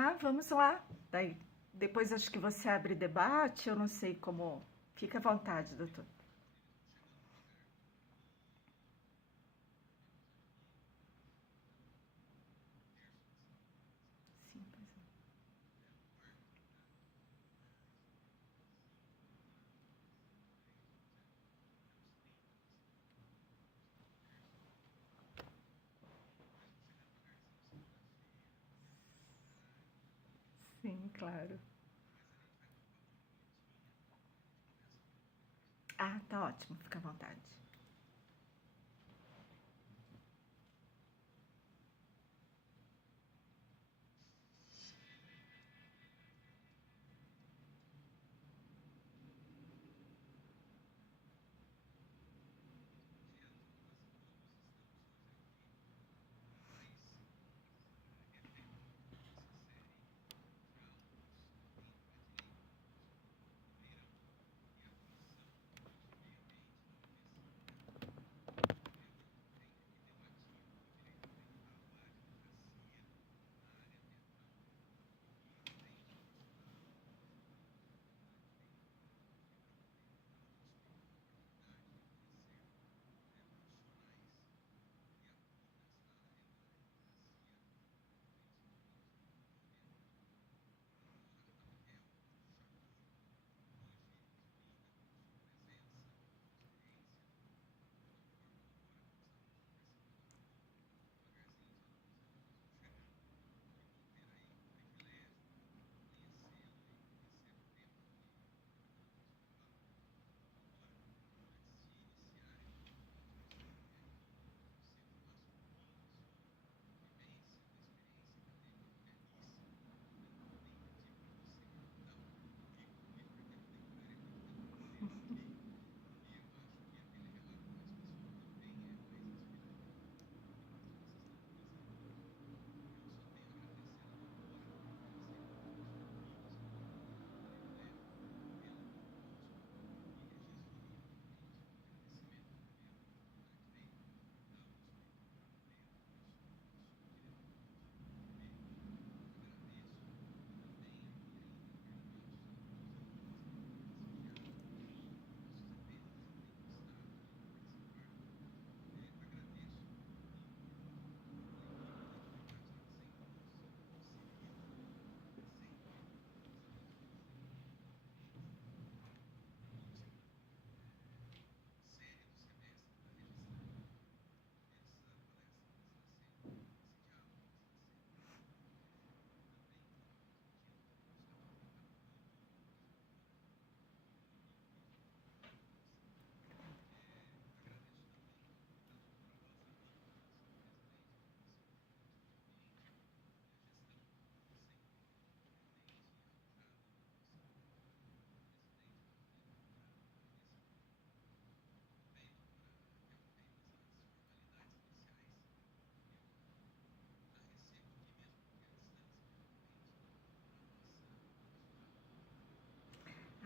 Ah, vamos lá. Daí, depois acho que você abre debate, eu não sei como. Fica à vontade, doutor. Sim, pois é. Sim, claro. Ah, tá ótimo, fica à vontade.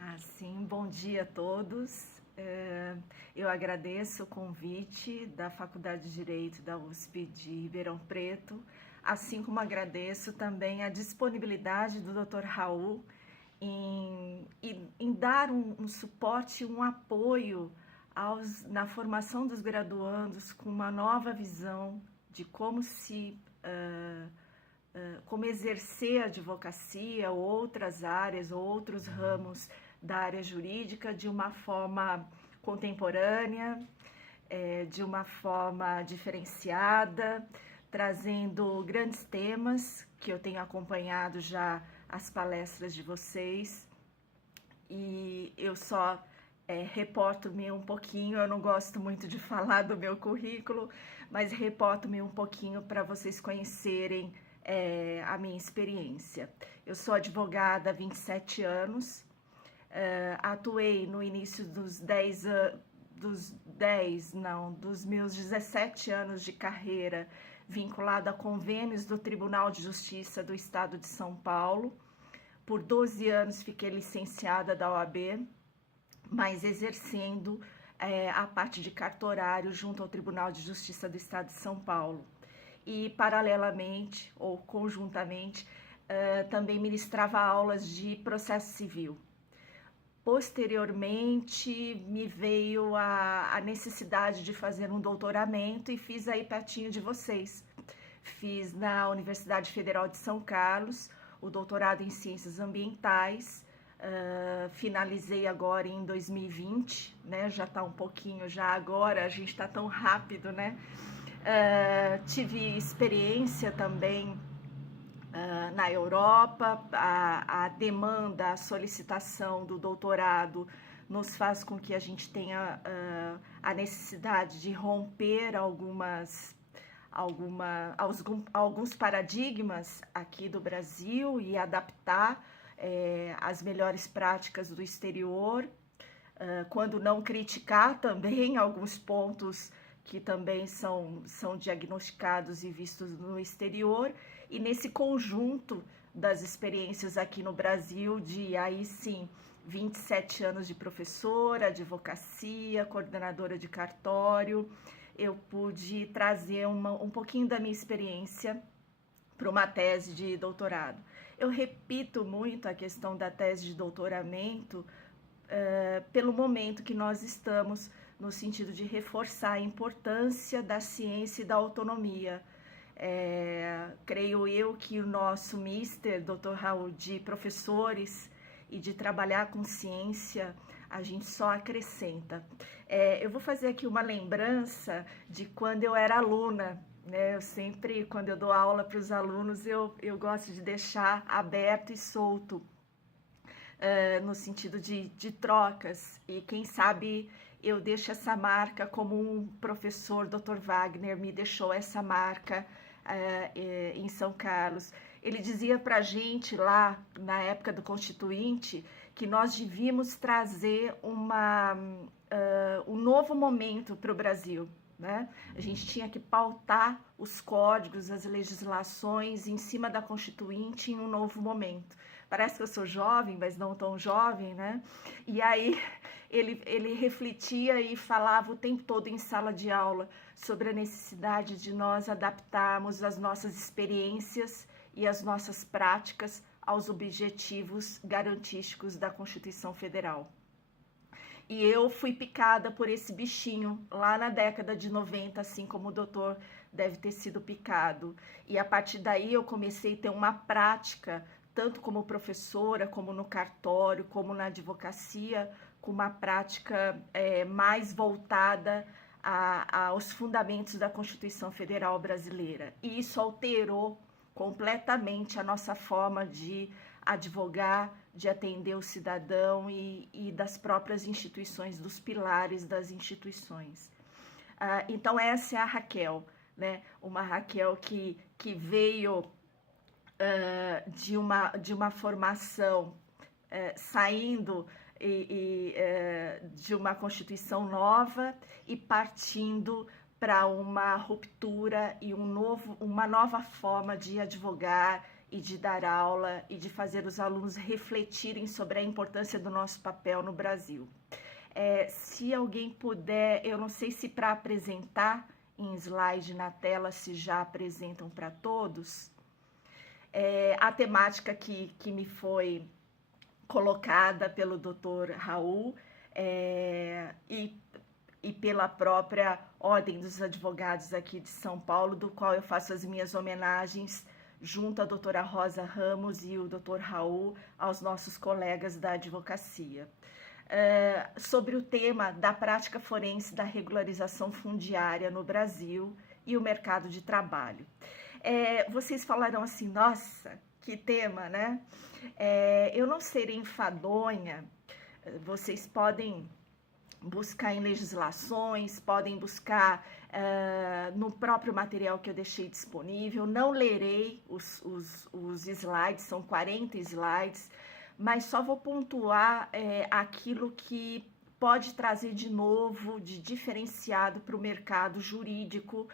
Ah, sim, bom dia a todos. Eu agradeço o convite da Faculdade de Direito da USP de Ribeirão Preto, assim como agradeço também a disponibilidade do Dr. Raul em dar um suporte, um apoio na formação dos graduandos com uma nova visão de como como exercer a advocacia, outras áreas, outros ramos da área jurídica de uma forma contemporânea, de uma forma diferenciada, trazendo grandes temas que eu tenho acompanhado já as palestras de vocês. E eu só reporto-me um pouquinho, eu não gosto muito de falar do meu currículo, mas reporto-me um pouquinho para vocês conhecerem a minha experiência. Eu sou advogada há 27 anos, atuei no início dos meus 17 anos de carreira vinculada a convênios do Tribunal de Justiça do Estado de São Paulo. Por 12 anos fiquei licenciada da OAB, mas exercendo a parte de cartorário junto ao Tribunal de Justiça do Estado de São Paulo. E, paralelamente ou conjuntamente, também ministrava aulas de processo civil. Posteriormente, me veio a necessidade de fazer um doutoramento e fiz aí pertinho de vocês. Fiz na Universidade Federal de São Carlos o doutorado em Ciências Ambientais. Finalizei agora em 2020, né? Já está um pouquinho, já agora a gente está tão rápido, né? Tive experiência também na Europa. A demanda, a solicitação do doutorado nos faz com que a gente tenha a necessidade de romper alguns paradigmas aqui do Brasil e adaptar as melhores práticas do exterior, quando não criticar também alguns pontos que também são diagnosticados e vistos no exterior, e nesse conjunto das experiências aqui no Brasil, de aí sim, 27 anos de professora, advocacia, coordenadora de cartório, eu pude trazer um pouquinho da minha experiência para uma tese de doutorado. Eu repito muito a questão da tese de doutoramento pelo momento que nós estamos, no sentido de reforçar a importância da ciência e da autonomia. Creio eu que o nosso mister, Dr. Raul, de professores e de trabalhar com ciência, a gente só acrescenta. Eu vou fazer aqui uma lembrança de quando eu era aluna, né? Eu sempre, quando eu dou aula para os alunos, eu gosto de deixar aberto e solto, no sentido de trocas, e quem sabe eu deixo essa marca como um professor, Dr. Wagner, me deixou essa marca em São Carlos. Ele dizia para a gente lá, na época do Constituinte, que nós devíamos trazer um novo momento para o Brasil, né? A gente tinha que pautar os códigos, as legislações em cima da Constituinte em um novo momento. Parece que eu sou jovem, mas não tão jovem, né? E aí ele refletia e falava o tempo todo em sala de aula sobre a necessidade de nós adaptarmos as nossas experiências e as nossas práticas aos objetivos garantísticos da Constituição Federal. E eu fui picada por esse bichinho lá na década de 90, assim como o doutor deve ter sido picado. E a partir daí eu comecei a ter uma prática, tanto como professora, como no cartório, como na advocacia, com uma prática mais voltada aos fundamentos da Constituição Federal brasileira. E isso alterou completamente a nossa forma de advogar, de atender o cidadão e das próprias instituições, dos pilares das instituições. Então essa é a Raquel, né? Uma Raquel que veio de uma formação saindo de uma Constituição nova e partindo para uma ruptura e uma nova forma de advogar e de dar aula e de fazer os alunos refletirem sobre a importância do nosso papel no Brasil. Se alguém puder, eu não sei se para apresentar em slide na tela, se já apresentam para todos, a temática que me foi colocada pelo Dr. Raul e pela própria Ordem dos Advogados aqui de São Paulo, do qual eu faço as minhas homenagens junto à doutora Rosa Ramos e o Dr. Raul, aos nossos colegas da advocacia. Sobre o tema da prática forense da regularização fundiária no Brasil e o mercado de trabalho. Vocês falaram assim, nossa, que tema, né? Eu não serei enfadonha, vocês podem buscar em legislações, podem buscar no próprio material que eu deixei disponível. Não lerei os slides, são 40 slides, mas só vou pontuar aquilo que pode trazer de novo, de diferenciado para o mercado jurídico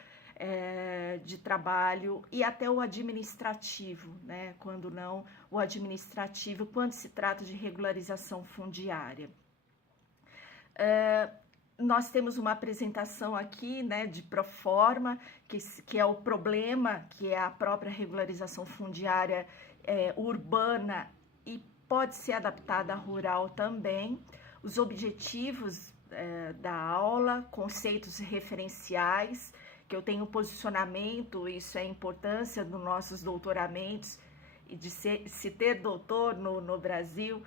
de trabalho e até o administrativo, né? Quando não o administrativo, quando se trata de regularização fundiária. nós temos uma apresentação aqui, né, de proforma, que é o problema, que é a própria regularização fundiária urbana e pode ser adaptada à rural também. Os objetivos da aula, conceitos referenciais, que eu tenho posicionamento, isso é a importância dos nossos doutoramentos e de se ter doutor no Brasil,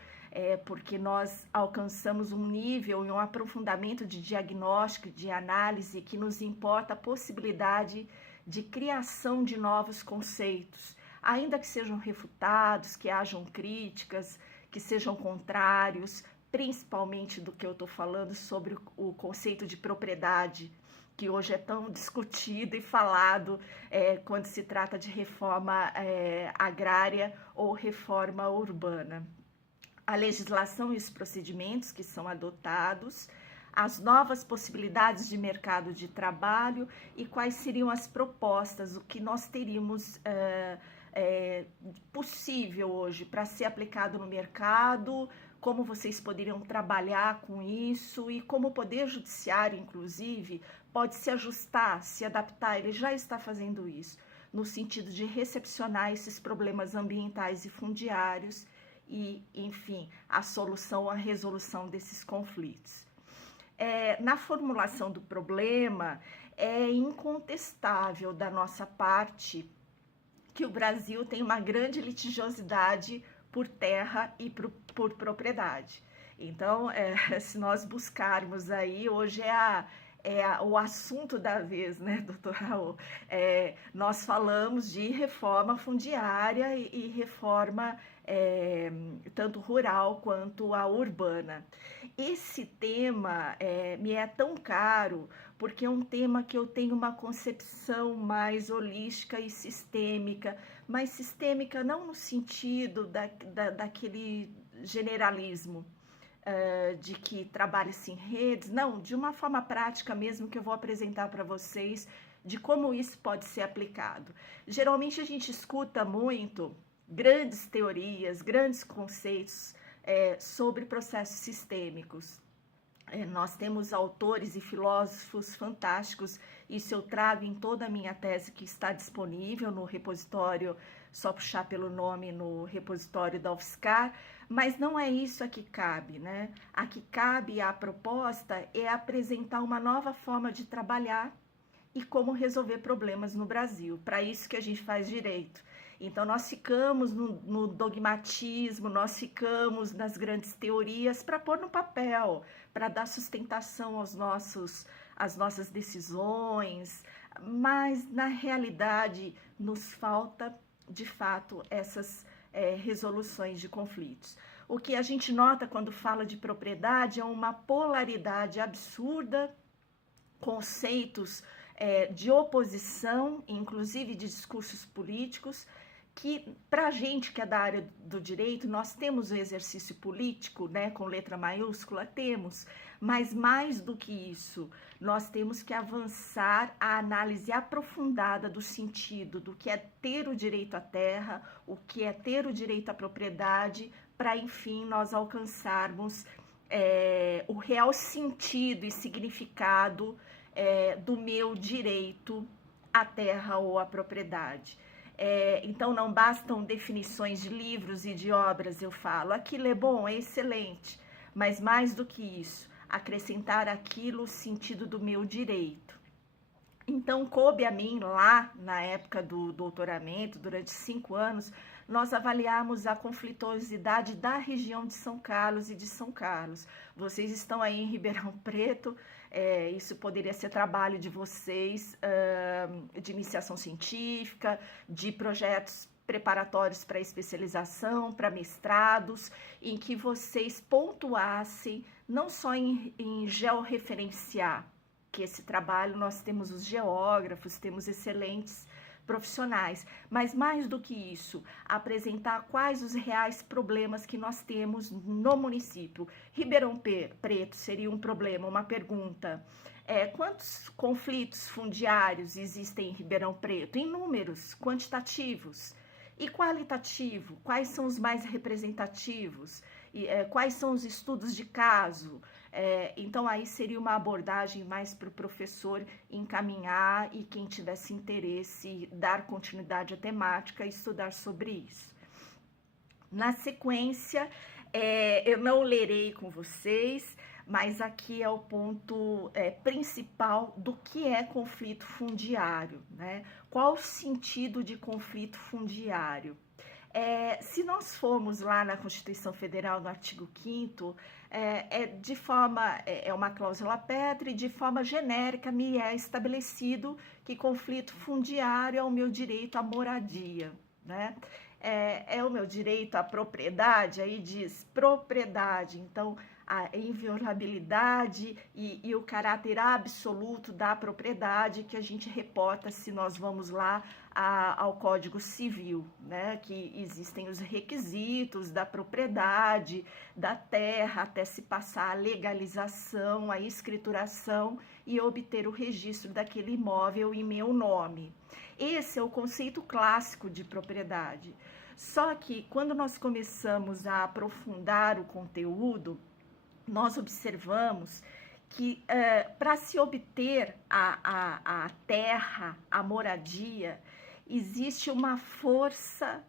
porque nós alcançamos um nível e um aprofundamento de diagnóstico, de análise, que nos importa a possibilidade de criação de novos conceitos, ainda que sejam refutados, que hajam críticas, que sejam contrários, principalmente do que eu estou falando sobre o conceito de propriedade, que hoje é tão discutido e falado quando se trata de reforma agrária ou reforma urbana. A legislação e os procedimentos que são adotados, as novas possibilidades de mercado de trabalho e quais seriam as propostas, o que nós teríamos possível hoje para ser aplicado no mercado, como vocês poderiam trabalhar com isso e como o Poder Judiciário, inclusive, pode se ajustar, se adaptar. Ele já está fazendo isso, no sentido de recepcionar esses problemas ambientais e fundiários e, enfim, a solução, a resolução desses conflitos. Na formulação do problema, é incontestável da nossa parte que o Brasil tem uma grande litigiosidade por terra e por propriedade. Então, se nós buscarmos aí, hoje o assunto da vez, né, doutor Raul? Nós falamos de reforma fundiária e reforma tanto rural quanto a urbana. Esse tema me é tão caro porque é um tema que eu tenho uma concepção mais holística e sistêmica, mas sistêmica não no sentido daquele generalismo, de que trabalha-se em redes, não, de uma forma prática mesmo que eu vou apresentar para vocês, de como isso pode ser aplicado. Geralmente a gente escuta muito grandes teorias, grandes conceitos sobre processos sistêmicos. Nós temos autores e filósofos fantásticos, isso eu trago em toda a minha tese que está disponível no repositório, só puxar pelo nome no repositório da UFSCar, mas não é isso a que cabe, né? A que cabe a proposta é apresentar uma nova forma de trabalhar e como resolver problemas no Brasil. Para isso que a gente faz direito. Então, nós ficamos no dogmatismo, nós ficamos nas grandes teorias para pôr no papel, para dar sustentação às nossas decisões, mas, na realidade, nos falta, de fato, essas resoluções de conflitos. O que a gente nota quando fala de propriedade é uma polaridade absurda, conceitos de oposição, inclusive de discursos políticos, que para a gente que é da área do direito, nós temos o exercício político, né, com letra maiúscula, temos, mas mais do que isso, nós temos que avançar a análise aprofundada do sentido do que é ter o direito à terra, o que é ter o direito à propriedade, para enfim nós alcançarmos o real sentido e significado do meu direito à terra ou à propriedade. Então, não bastam definições de livros e de obras, eu falo, aquilo é bom, é excelente, mas mais do que isso, acrescentar aquilo o sentido do meu direito. Então, coube a mim lá, na época do doutoramento, durante 5 anos, nós avaliamos a conflituosidade da região de São Carlos e de São Carlos. Vocês estão aí em Ribeirão Preto, isso poderia ser trabalho de vocês, de iniciação científica, de projetos preparatórios para especialização, para mestrados, em que vocês pontuassem, não só em georreferenciar, que esse trabalho nós temos os geógrafos, temos excelentes profissionais, mas mais do que isso, apresentar quais os reais problemas que nós temos no município. Ribeirão Preto seria um problema, uma pergunta. Quantos conflitos fundiários existem em Ribeirão Preto? Em números quantitativos e qualitativo, quais são os mais representativos? Quais são os estudos de caso? Então, aí seria uma abordagem mais para o professor encaminhar e quem tivesse interesse, dar continuidade à temática e estudar sobre isso. Na sequência, eu não lerei com vocês, mas aqui é o ponto principal do que é conflito fundiário, né? Qual o sentido de conflito fundiário? Se nós formos lá na Constituição Federal, no artigo 5º, é uma cláusula pétrea e de forma genérica me é estabelecido que conflito fundiário é o meu direito à moradia, né? É o meu direito à propriedade, aí diz propriedade, então a inviolabilidade e o caráter absoluto da propriedade que a gente reporta se nós vamos lá ao Código Civil, né? Que existem os requisitos da propriedade, da terra, até se passar a legalização, a escrituração e obter o registro daquele imóvel em meu nome. Esse é o conceito clássico de propriedade. Só que quando nós começamos a aprofundar o conteúdo, nós observamos que para se obter a terra, a moradia, existe uma força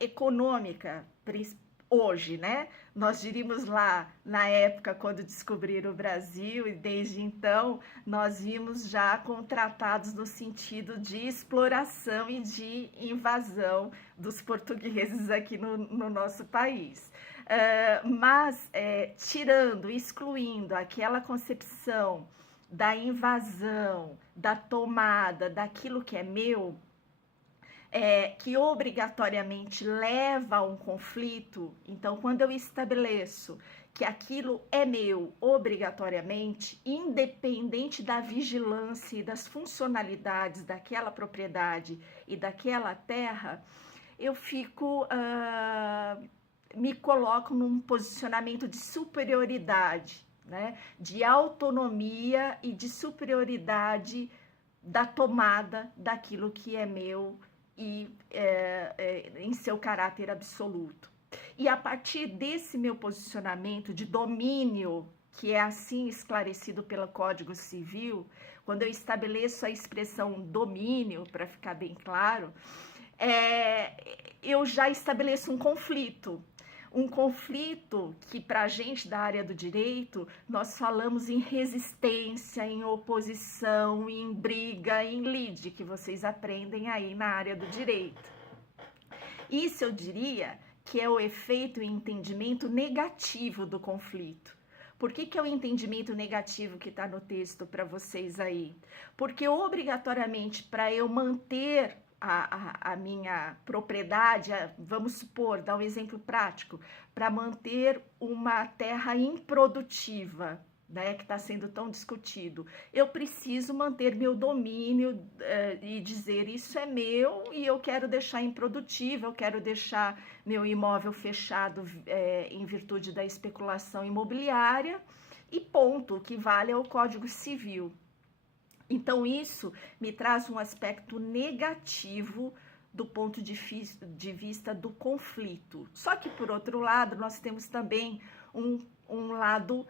econômica hoje, né? Nós diríamos lá na época quando descobriram o Brasil e desde então nós vimos já contratados no sentido de exploração e de invasão dos portugueses aqui no nosso país. Mas tirando, excluindo aquela concepção da invasão, da tomada, daquilo que é meu, que obrigatoriamente leva a um conflito, então quando eu estabeleço que aquilo é meu obrigatoriamente, independente da vigilância e das funcionalidades daquela propriedade e daquela terra, eu me coloco num posicionamento de superioridade, né? De autonomia e de superioridade da tomada daquilo que é meu e em seu caráter absoluto. E a partir desse meu posicionamento de domínio, que é assim esclarecido pelo Código Civil, quando eu estabeleço a expressão domínio, para ficar bem claro, eu já estabeleço um conflito que para a gente da área do direito, nós falamos em resistência, em oposição, em briga, em lide, que vocês aprendem aí na área do direito. Isso eu diria que é o efeito e entendimento negativo do conflito. Por que é o entendimento negativo que está no texto para vocês aí? Porque obrigatoriamente para eu manter a minha propriedade, vamos supor, dar um exemplo prático, para manter uma terra improdutiva, né, que está sendo tão discutido, eu preciso manter meu domínio e dizer isso é meu e eu quero deixar improdutível, eu quero deixar meu imóvel fechado em virtude da especulação imobiliária e ponto, o que vale é o Código Civil. Então, isso me traz um aspecto negativo do ponto de vista do conflito. Só que, por outro lado, nós temos também um lado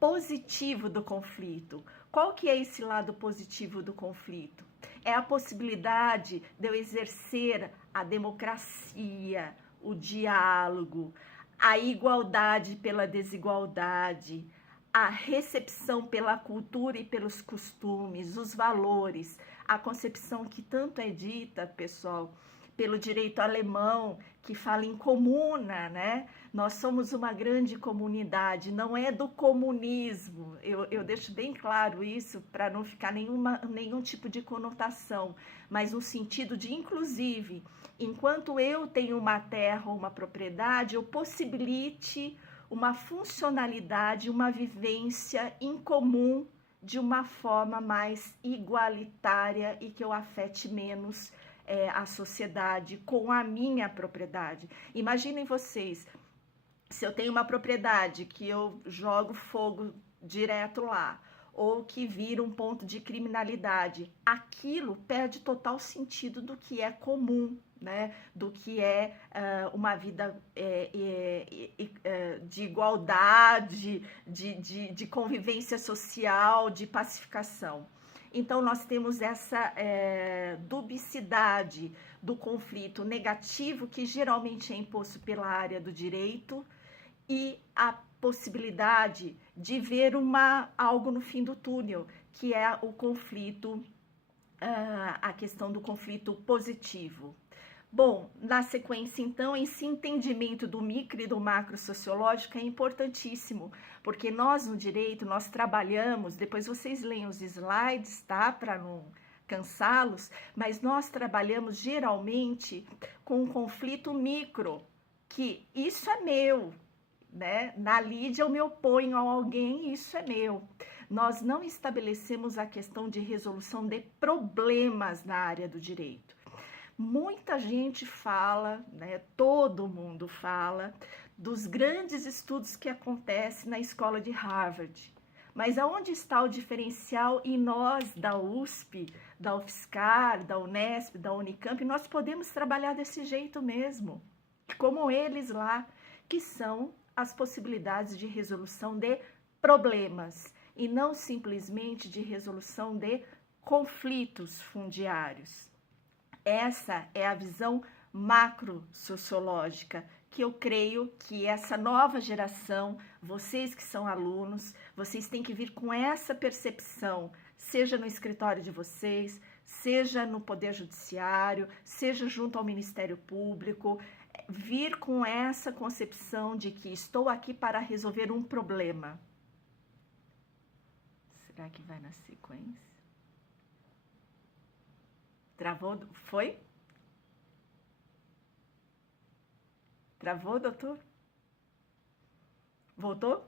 positivo do conflito. Qual que é esse lado positivo do conflito? É a possibilidade de eu exercer a democracia, o diálogo, a igualdade pela desigualdade, a recepção pela cultura e pelos costumes, os valores, a concepção que tanto é dita, pessoal, pelo direito alemão, que fala em comuna, né? Nós somos uma grande comunidade, não é do comunismo. Eu deixo bem claro isso para não ficar nenhum tipo de conotação, mas no sentido de, inclusive, enquanto eu tenho uma terra ou uma propriedade, eu possibilite uma funcionalidade, uma vivência em comum de uma forma mais igualitária e que eu afete menos a sociedade com a minha propriedade. Imaginem vocês, se eu tenho uma propriedade que eu jogo fogo direto lá, ou que vira um ponto de criminalidade, aquilo perde total sentido do que é comum, né, do que é uma vida de igualdade, de convivência social, de pacificação. Então, nós temos essa dubicidade do conflito negativo, que geralmente é imposto pela área do direito, e a possibilidade de ver algo no fim do túnel, que é o conflito, a questão do conflito positivo. Bom, na sequência, então, esse entendimento do micro e do macro sociológico é importantíssimo, porque nós no direito, nós trabalhamos, depois vocês leem os slides, tá? Para não cansá-los, mas nós trabalhamos geralmente com um conflito micro, que isso é meu, né? Na lide eu me oponho a alguém, isso é meu. Nós não estabelecemos a questão de resolução de problemas na área do direito. Muita gente fala, né, todo mundo fala, dos grandes estudos que acontecem na escola de Harvard. Mas aonde está o diferencial? E nós, da USP, da UFSCar, da Unesp, da Unicamp, nós podemos trabalhar desse jeito mesmo, como eles lá, que são as possibilidades de resolução de problemas, e não simplesmente de resolução de conflitos fundiários. Essa é a visão macro-sociológica, que eu creio que essa nova geração, vocês que são alunos, vocês têm que vir com essa percepção, seja no escritório de vocês, seja no Poder Judiciário, seja junto ao Ministério Público, vir com essa concepção de que estou aqui para resolver um problema. Será que vai na sequência? Travou? Foi? Travou, doutor? Voltou?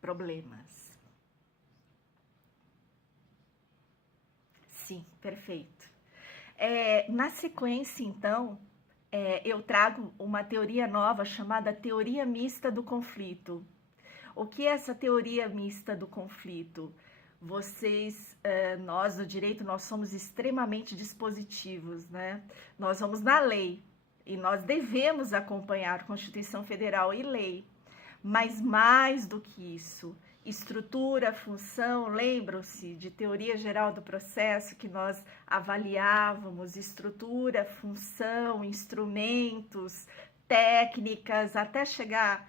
Problemas. Sim, perfeito. Na sequência, então, eu trago uma teoria nova chamada teoria mista do conflito. O que é essa teoria mista do conflito? Nós do direito, nós somos extremamente dispositivos, né? Nós vamos na lei e nós devemos acompanhar a Constituição Federal e lei. Mas mais do que isso, estrutura, função, lembram-se de teoria geral do processo que nós avaliávamos, estrutura, função, instrumentos, técnicas, até chegar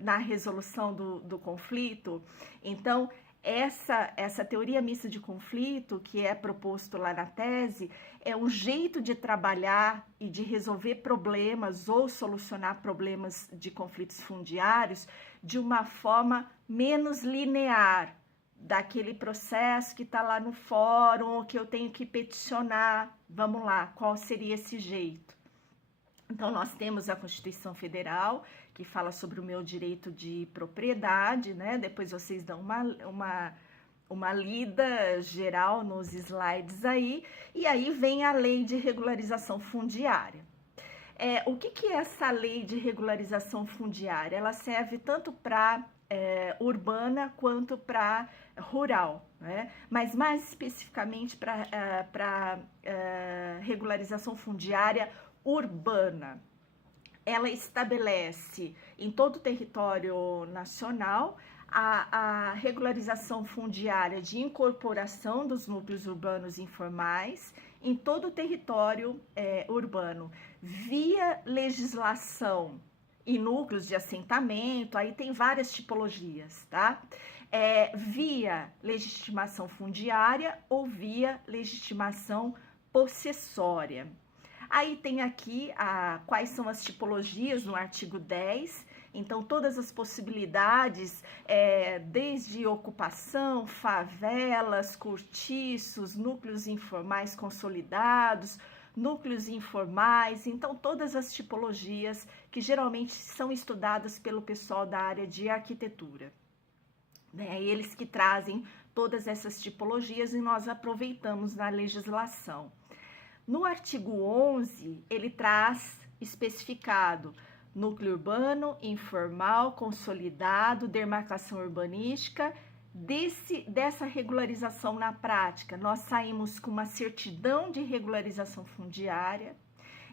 na resolução do conflito. Então, essa teoria mista de conflito, que é proposto lá na tese, é um jeito de trabalhar e de resolver problemas ou solucionar problemas de conflitos fundiários de uma forma menos linear, daquele processo que está lá no fórum, ou que eu tenho que peticionar. Vamos lá, qual seria esse jeito? Então, nós temos a Constituição Federal, que fala sobre o meu direito de propriedade, né? Depois vocês dão uma lida geral nos slides aí, e aí vem a Lei de Regularização Fundiária. O que é essa Lei de Regularização Fundiária? Ela serve tanto para urbana quanto para rural, né? Mas mais especificamente para regularização fundiária urbana. Ela estabelece em todo o território nacional a regularização fundiária de incorporação dos núcleos urbanos informais em todo o território urbano, via legislação e núcleos de assentamento, aí tem várias tipologias, tá? Via legitimação fundiária ou via legitimação possessória. Aí tem aqui quais são as tipologias no artigo 10, então todas as possibilidades, desde ocupação, favelas, cortiços, núcleos informais consolidados, núcleos informais, então todas as tipologias que geralmente são estudadas pelo pessoal da área de arquitetura, né? Eles que trazem todas essas tipologias e nós aproveitamos na legislação. No artigo 11, ele traz especificado núcleo urbano, informal, consolidado, demarcação urbanística. Dessa regularização na prática, nós saímos com uma certidão de regularização fundiária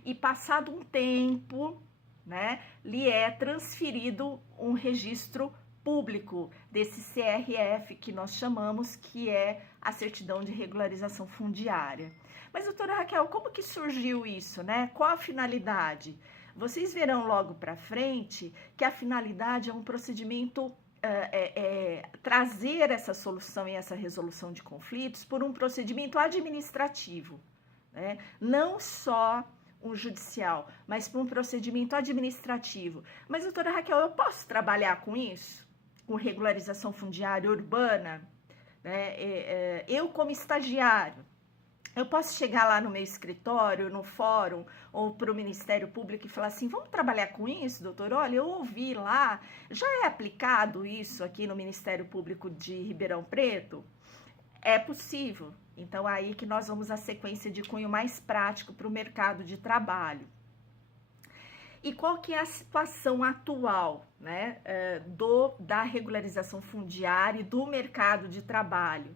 e, passado um tempo, né, lhe é transferido um registro público desse CRF que nós chamamos, que é a certidão de regularização fundiária. Mas, doutora Raquel, como que surgiu isso, né? Qual a finalidade? Vocês verão logo para frente que a finalidade é um procedimento trazer essa solução e essa resolução de conflitos por um procedimento administrativo, né? Não só um judicial, mas por um procedimento administrativo. Mas, doutora Raquel, eu posso trabalhar com isso? Com regularização fundiária urbana? Né? Eu, como estagiário, eu posso chegar lá no meu escritório, no fórum, ou para o Ministério Público e falar assim, vamos trabalhar com isso, doutor? Olha, eu ouvi lá, já é aplicado isso aqui no Ministério Público de Ribeirão Preto? É possível. Então, aí que nós vamos à sequência de cunho mais prático para o mercado de trabalho. E qual que é a situação atual, né, da regularização fundiária e do mercado de trabalho?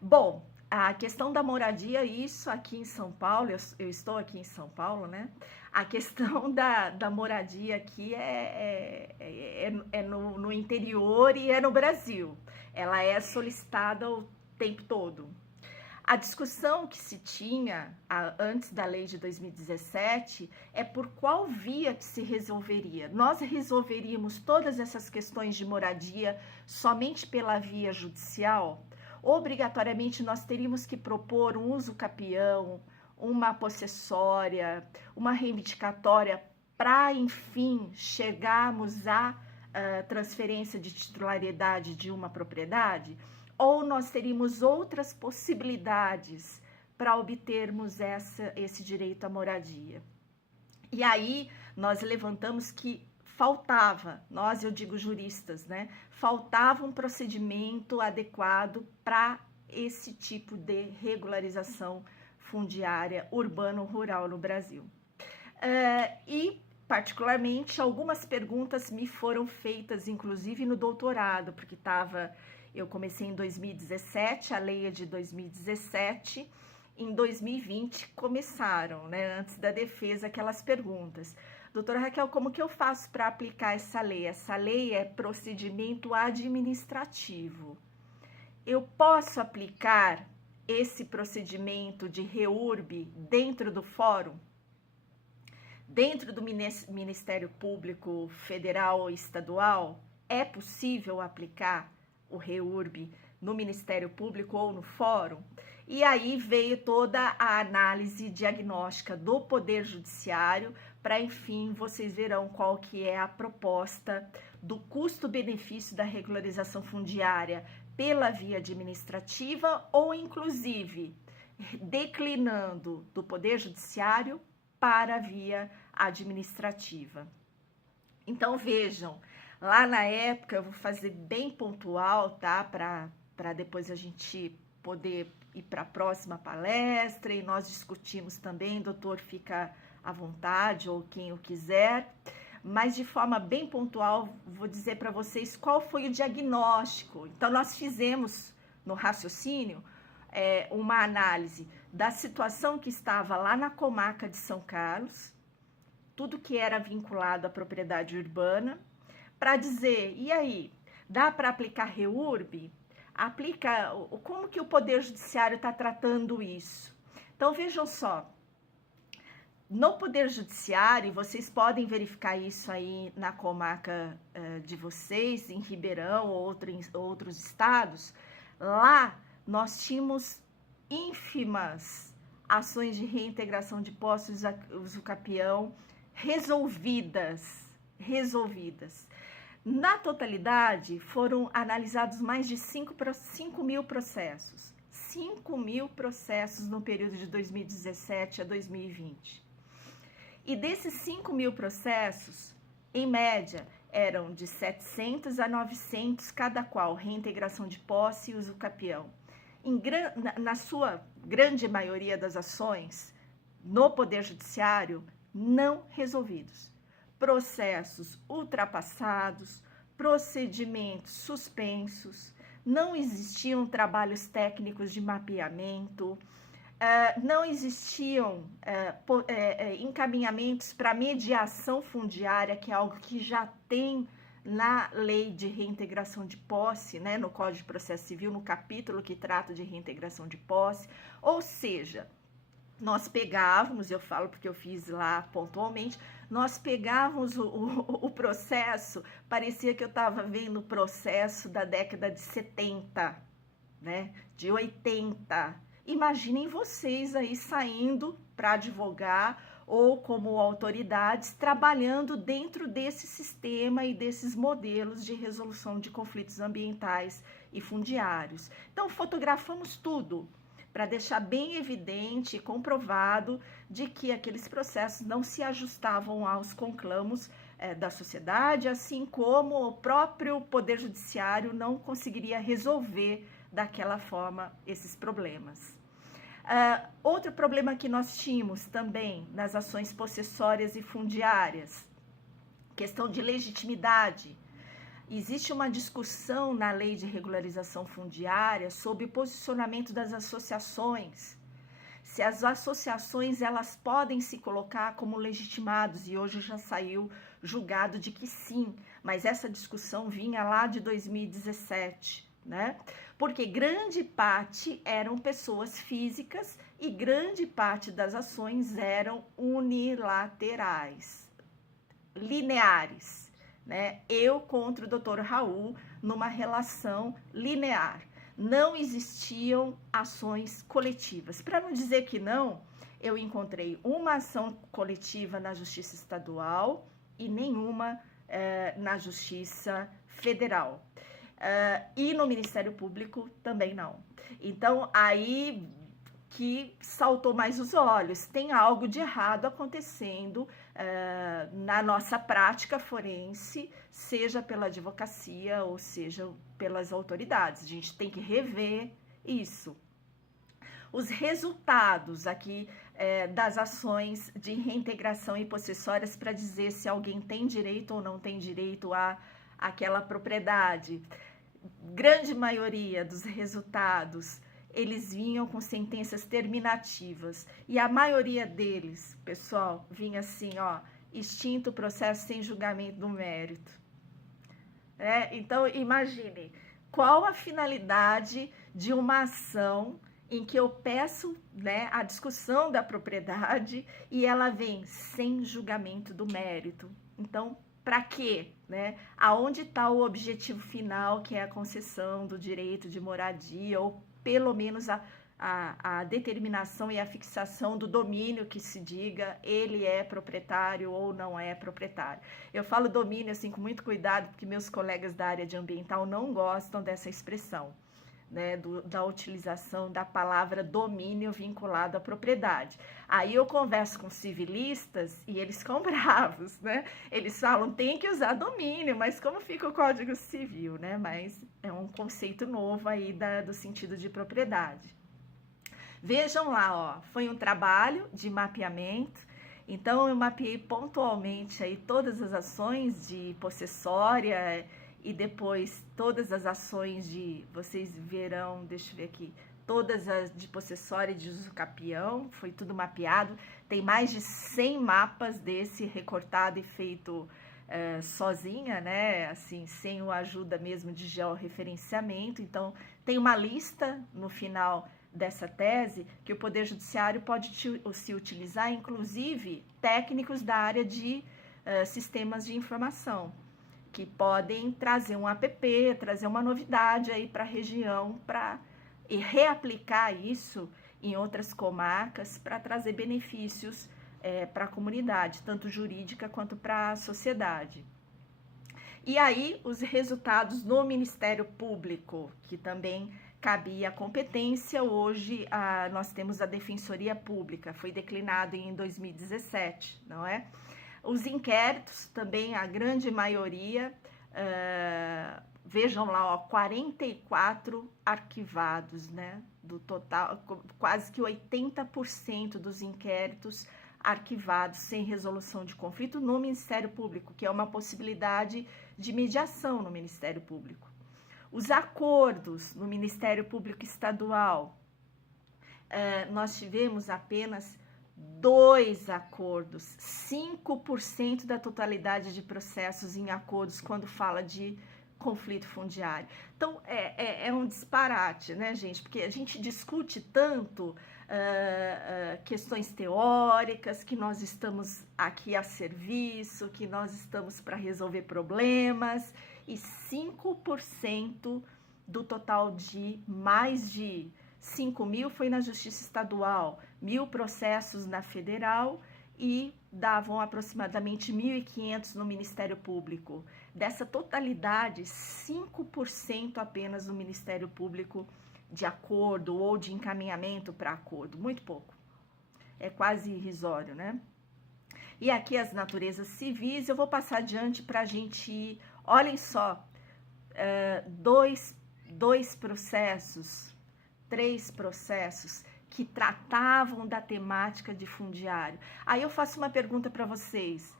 Bom, a questão da moradia, isso aqui em São Paulo, eu estou aqui em São Paulo, né? A questão da moradia aqui no interior e é no Brasil. Ela é solicitada o tempo todo. A discussão que se tinha antes da lei de 2017 é por qual via que se resolveria. Nós resolveríamos todas essas questões de moradia somente pela via judicial? Obrigatoriamente nós teríamos que propor um uso capião, uma possessória, uma reivindicatória para, enfim, chegarmos à transferência de titularidade de uma propriedade? Ou nós teríamos outras possibilidades para obtermos esse direito à moradia? E aí nós levantamos que faltava, eu digo juristas, né? Faltava um procedimento adequado para esse tipo de regularização fundiária urbano-rural no Brasil. E, particularmente, algumas perguntas me foram feitas, inclusive no doutorado, porque eu comecei em 2017, a lei é de 2017, em 2020 começaram, né, antes da defesa, aquelas perguntas. Doutora Raquel, como que eu faço para aplicar essa lei? Essa lei é procedimento administrativo. Eu posso aplicar esse procedimento de REURB dentro do fórum? Dentro do Ministério Público Federal ou Estadual? É possível aplicar o REURB no Ministério Público ou no fórum? E aí veio toda a análise diagnóstica do Poder Judiciário para, enfim, vocês verão qual que é a proposta do custo-benefício da regularização fundiária pela via administrativa ou, inclusive, declinando do Poder Judiciário para a via administrativa. Então, vejam, lá na época, eu vou fazer bem pontual, tá? Para depois a gente poder ir para a próxima palestra e nós discutimos também, doutor, fica à vontade ou quem o quiser, mas de forma bem pontual, vou dizer para vocês qual foi o diagnóstico. Então, nós fizemos no raciocínio uma análise da situação que estava lá na comarca de São Carlos, tudo que era vinculado à propriedade urbana, para dizer, e aí, dá para aplicar REURB? Como que o Poder Judiciário está tratando isso? Então, vejam só, no Poder Judiciário, vocês podem verificar isso aí na comarca de vocês, em Ribeirão ou outros estados, lá nós tínhamos ínfimas ações de reintegração de posse usucapião resolvidas. Na totalidade, foram analisados mais de 5 mil processos. 5 mil processos no período de 2017 a 2020. E desses 5 mil processos, em média, eram de 700 a 900 cada qual, reintegração de posse e usucapião. Na sua grande maioria das ações, no Poder Judiciário, não resolvidos, processos ultrapassados, procedimentos suspensos, não existiam trabalhos técnicos de mapeamento, não existiam encaminhamentos para mediação fundiária, que é algo que já tem na lei de reintegração de posse, né, no Código de Processo Civil, no capítulo que trata de reintegração de posse. Ou seja, nós pegávamos, eu falo porque eu fiz lá pontualmente, nós pegávamos o processo, parecia que eu estava vendo o processo da década de 70, né, de 80. Imaginem vocês aí saindo para advogar ou como autoridades trabalhando dentro desse sistema e desses modelos de resolução de conflitos ambientais e fundiários. Então, fotografamos tudo para deixar bem evidente e comprovado de que aqueles processos não se ajustavam aos conclamos da sociedade, assim como o próprio Poder Judiciário não conseguiria resolver daquela forma esses problemas. Outro problema que nós tínhamos também nas ações possessórias e fundiárias, questão de legitimidade. Existe uma discussão na lei de regularização fundiária sobre o posicionamento das associações. Se as associações elas podem se colocar como legitimados, e hoje já saiu julgado de que sim, mas essa discussão vinha lá de 2017, né? Porque grande parte eram pessoas físicas e grande parte das ações eram unilaterais, lineares, né? Eu contra o Dr. Raul numa relação linear. Não existiam ações coletivas. Para não dizer que não, eu encontrei uma ação coletiva na Justiça Estadual e nenhuma na Justiça Federal. E no Ministério Público também não. Então, aí que saltou mais os olhos, tem algo de errado acontecendo na nossa prática forense, seja pela advocacia ou seja pelas autoridades. A gente tem que rever isso. Os resultados aqui das ações de reintegração e possessórias para dizer se alguém tem direito ou não tem direito a aquela propriedade. Grande maioria dos resultados, eles vinham com sentenças terminativas. E a maioria deles, pessoal, vinha assim, ó, extinto o processo sem julgamento do mérito. Então, imagine, qual a finalidade de uma ação em que eu peço, né, a discussão da propriedade e ela vem sem julgamento do mérito? Então, para quê? Né? Aonde está o objetivo final, que é a concessão do direito de moradia, ou pelo menos a determinação e a fixação do domínio que se diga ele é proprietário ou não é proprietário. Eu falo domínio assim com muito cuidado, porque meus colegas da área de ambiental não gostam dessa expressão, né, da utilização da palavra domínio vinculado à propriedade. Aí eu converso com civilistas e eles ficam bravos, né? Eles falam, tem que usar domínio, mas como fica o Código Civil, né? Mas é um conceito novo aí do sentido de propriedade. Vejam lá, ó, foi um trabalho de mapeamento. Então eu mapeei pontualmente aí todas as ações de possessória e depois todas as ações vocês verão, deixa eu ver aqui, todas as de possessória e de usucapião, foi tudo mapeado. Tem mais de 100 mapas desse recortado e feito sozinha, né, assim, sem a ajuda mesmo de georreferenciamento. Então, tem uma lista no final dessa tese que o Poder Judiciário pode se utilizar, inclusive técnicos da área de sistemas de informação, que podem trazer um app, trazer uma novidade aí para a região, e reaplicar isso em outras comarcas para trazer benefícios para a comunidade, tanto jurídica quanto para a sociedade. E aí, os resultados no Ministério Público, que também cabia a competência, hoje nós temos a Defensoria Pública, foi declinado em 2017, não é? Os inquéritos também, a grande maioria, vejam lá, ó, 44 arquivados, né? Do total, quase que 80% dos inquéritos arquivados sem resolução de conflito no Ministério Público, que é uma possibilidade de mediação no Ministério Público. Os acordos no Ministério Público Estadual, nós tivemos apenas 2 acordos, 5% da totalidade de processos em acordos quando fala de conflito fundiário. Então, é um disparate, né, gente? Porque a gente discute tanto questões teóricas, que nós estamos aqui a serviço, que nós estamos para resolver problemas, e 5% do total de mais de 5 mil foi na Justiça Estadual, 1.000 processos na Federal e davam aproximadamente 1.500 no Ministério Público. Dessa totalidade, 5% apenas no Ministério Público de acordo ou de encaminhamento para acordo, muito pouco. É quase irrisório, né? E aqui as naturezas civis, eu vou passar adiante para a gente ir. Olhem só, 3 processos que tratavam da temática de fundiário. Aí eu faço uma pergunta para vocês.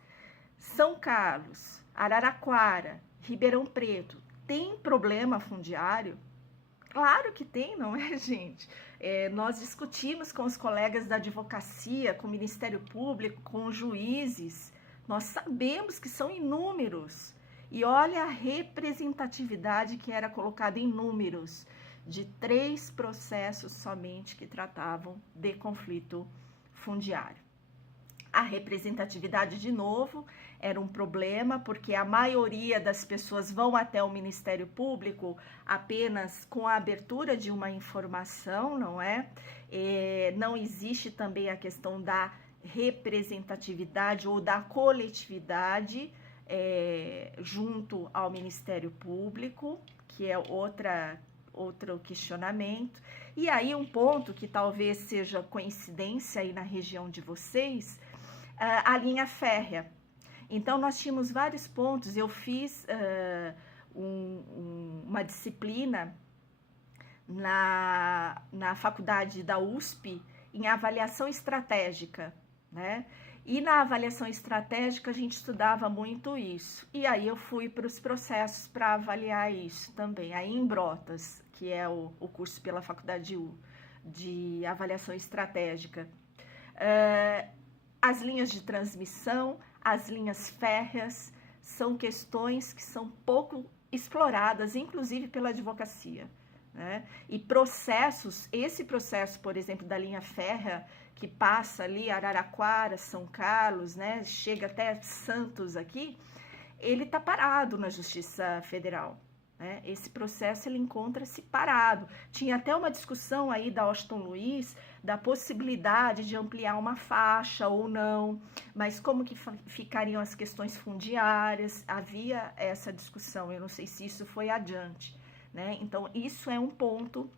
São Carlos, Araraquara, Ribeirão Preto, tem problema fundiário? Claro que tem, não é, gente? Nós discutimos com os colegas da advocacia, com o Ministério Público, com os juízes. Nós sabemos que são inúmeros. E olha a representatividade que era colocada em números, de 3 processos somente que tratavam de conflito fundiário. A representatividade, de novo, era um problema, porque a maioria das pessoas vão até o Ministério Público apenas com a abertura de uma informação, não é? Não existe também a questão da representatividade ou da coletividade junto ao Ministério Público, que é outro questionamento. E aí um ponto que talvez seja coincidência aí na região de vocês, a linha férrea. Então nós tínhamos vários pontos. Eu fiz uma disciplina na faculdade da USP em avaliação estratégica, né? E na avaliação estratégica a gente estudava muito isso. E aí eu fui para os processos para avaliar isso também. Aí em Brotas, que é o curso pela faculdade de avaliação estratégica. As linhas de transmissão, as linhas férreas, são questões que são pouco exploradas, inclusive pela advocacia, né? E processos, esse processo, por exemplo, da linha férrea, que passa ali Araraquara, São Carlos, né, chega até Santos aqui, ele está parado na Justiça Federal, né? Esse processo ele encontra-se parado. Tinha até uma discussão aí da Washington Luiz da possibilidade de ampliar uma faixa ou não, mas como que ficariam as questões fundiárias? Havia essa discussão, eu não sei se isso foi adiante, né? Então isso é um ponto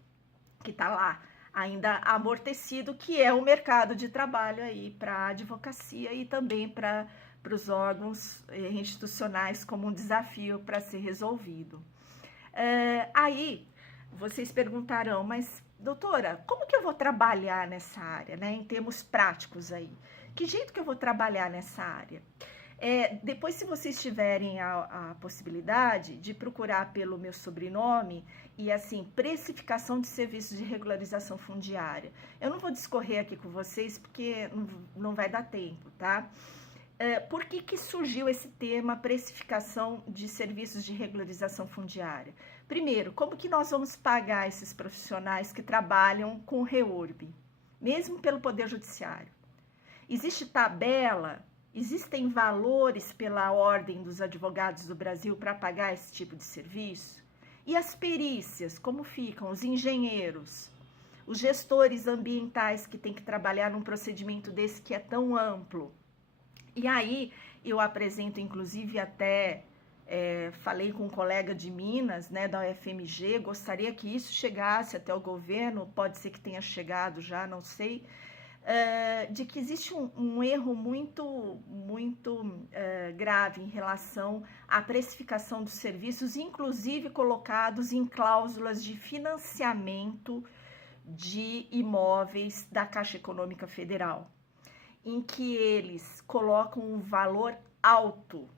que está lá ainda amortecido, que é o mercado de trabalho aí para a advocacia e também para os órgãos institucionais como um desafio para ser resolvido. Aí vocês perguntarão, mas doutora, como que eu vou trabalhar nessa área, né, em termos práticos aí? Que jeito que eu vou trabalhar nessa área? Depois, se vocês tiverem a possibilidade de procurar pelo meu sobrenome e, assim, precificação de serviços de regularização fundiária. Eu não vou discorrer aqui com vocês porque não vai dar tempo, tá? Por que surgiu esse tema precificação de serviços de regularização fundiária? Primeiro, como que nós vamos pagar esses profissionais que trabalham com REURB, mesmo pelo Poder Judiciário? Existe tabela? Existem valores pela Ordem dos Advogados do Brasil para pagar esse tipo de serviço? E as perícias, como ficam? Os engenheiros, os gestores ambientais que têm que trabalhar num procedimento desse que é tão amplo. E aí eu apresento, inclusive, até falei com um colega de Minas, né, da UFMG, gostaria que isso chegasse até o governo, pode ser que tenha chegado já, não sei, de que existe um erro muito grave em relação à precificação dos serviços, inclusive colocados em cláusulas de financiamento de imóveis da Caixa Econômica Federal. em que eles colocam um valor alto.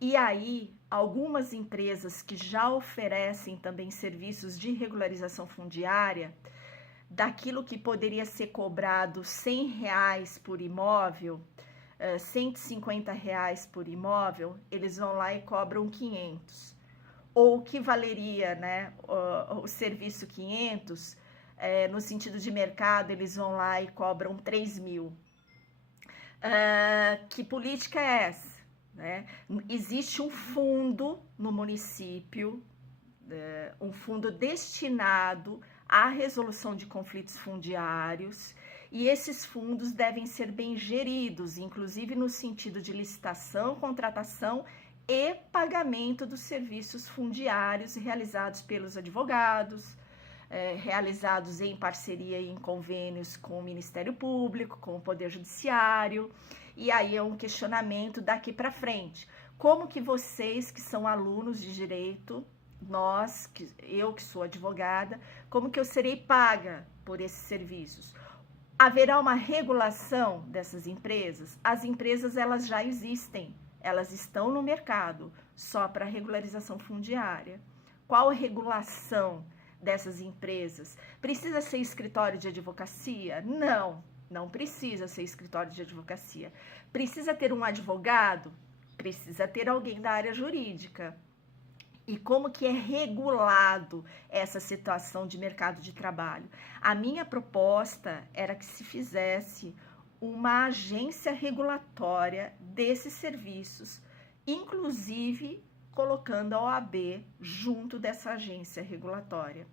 E aí, algumas empresas que já oferecem também serviços de regularização fundiária, daquilo que poderia ser cobrado R$100 por imóvel, R$150 por imóvel, eles vão lá e cobram 500. Ou o que valeria, né, o serviço 500, no sentido de mercado, eles vão lá e cobram 3.000. Que política é essa? Né? Existe um fundo no município, um fundo destinado à resolução de conflitos fundiários, e esses fundos devem ser bem geridos, inclusive no sentido de licitação, contratação e pagamento dos serviços fundiários realizados pelos advogados, realizados em parceria e em convênios com o Ministério Público, com o Poder Judiciário. E aí é um questionamento daqui para frente. Como que vocês que são alunos de direito, eu que sou advogada, como que eu serei paga por esses serviços? Haverá uma regulação dessas empresas? As empresas, elas já existem, elas estão no mercado, só para regularização fundiária. Qual a regulação dessas empresas? Precisa ser escritório de advocacia? Não, não precisa ser escritório de advocacia. Precisa ter um advogado? Precisa ter alguém da área jurídica. E como que é regulado essa situação de mercado de trabalho? A minha proposta era que se fizesse uma agência regulatória desses serviços, inclusive colocando a OAB junto dessa agência regulatória.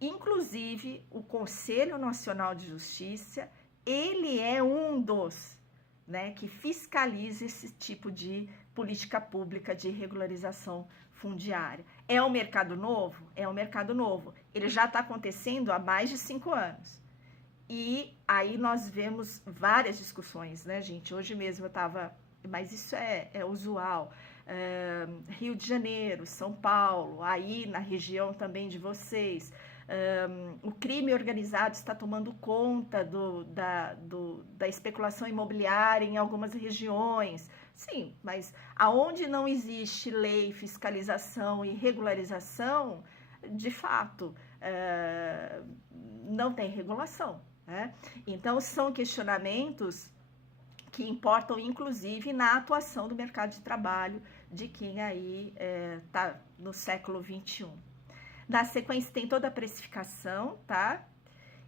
Inclusive, o Conselho Nacional de Justiça, ele é um dos, né, que fiscaliza esse tipo de política pública de regularização fundiária. É um mercado novo? É um mercado novo. Ele já está acontecendo há mais de 5 anos. E aí nós vemos várias discussões, né, gente? Hoje mesmo eu estava, mas isso é usual. Rio de Janeiro, São Paulo, aí na região também de vocês. O crime organizado está tomando conta da especulação imobiliária em algumas regiões. Sim, mas aonde não existe lei, fiscalização e regularização, de fato, não tem regulação, né? Então, são questionamentos que importam, inclusive, na atuação do mercado de trabalho de quem aí está no século XXI. Na sequência tem toda a precificação, tá?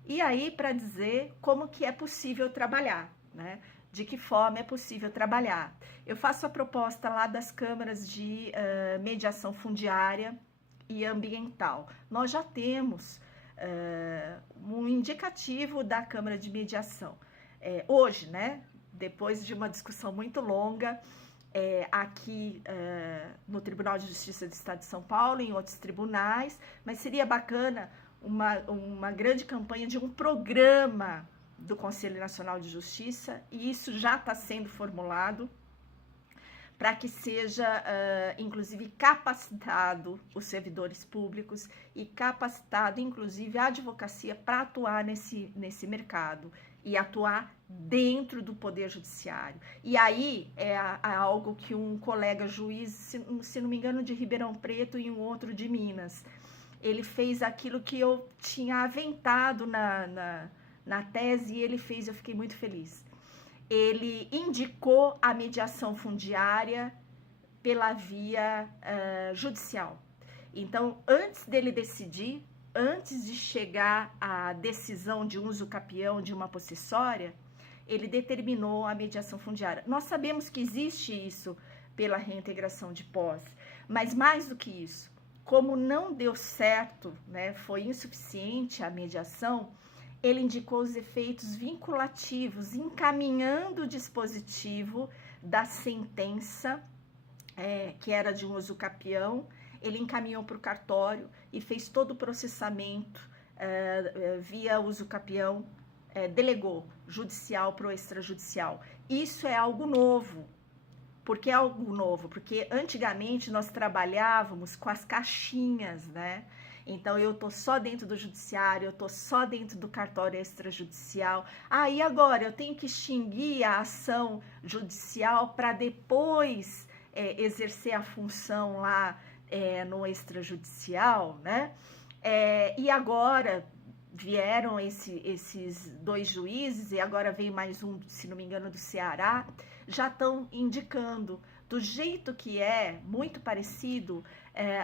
E aí para dizer como que é possível trabalhar, né? De que forma é possível trabalhar. Eu faço a proposta lá das câmaras de mediação fundiária e ambiental. Nós já temos um indicativo da Câmara de Mediação. Hoje, né? Depois de uma discussão muito longa, aqui no Tribunal de Justiça do Estado de São Paulo, em outros tribunais, mas seria bacana uma grande campanha de um programa do Conselho Nacional de Justiça, e isso já está sendo formulado para que seja, inclusive, capacitado os servidores públicos e capacitado, inclusive, a advocacia para atuar nesse mercado e atuar dentro do Poder Judiciário. E aí é algo que um colega juiz, se não me engano, de Ribeirão Preto e um outro de Minas, ele fez aquilo que eu tinha aventado na tese e ele fez, eu fiquei muito feliz. Ele indicou a mediação fundiária pela via judicial. Então, antes dele decidir, antes de chegar à decisão de uso capião de uma possessória, ele determinou a mediação fundiária. Nós sabemos que existe isso pela reintegração de posse, mas mais do que isso, como não deu certo, né, foi insuficiente a mediação, ele indicou os efeitos vinculativos, encaminhando o dispositivo da sentença, que era de um uso capião, ele encaminhou para o cartório e fez todo o processamento via uso capião, delegou judicial para o extrajudicial. Isso é algo novo. Por que é algo novo? Porque antigamente nós trabalhávamos com as caixinhas, né? Então eu tô só dentro do judiciário, eu tô só dentro do cartório extrajudicial. Ah, e agora eu tenho que extinguir a ação judicial para depois exercer a função lá no extrajudicial, né? E agora vieram esses dois juízes, e agora veio mais um, se não me engano, do Ceará, já estão indicando, do jeito que muito parecido,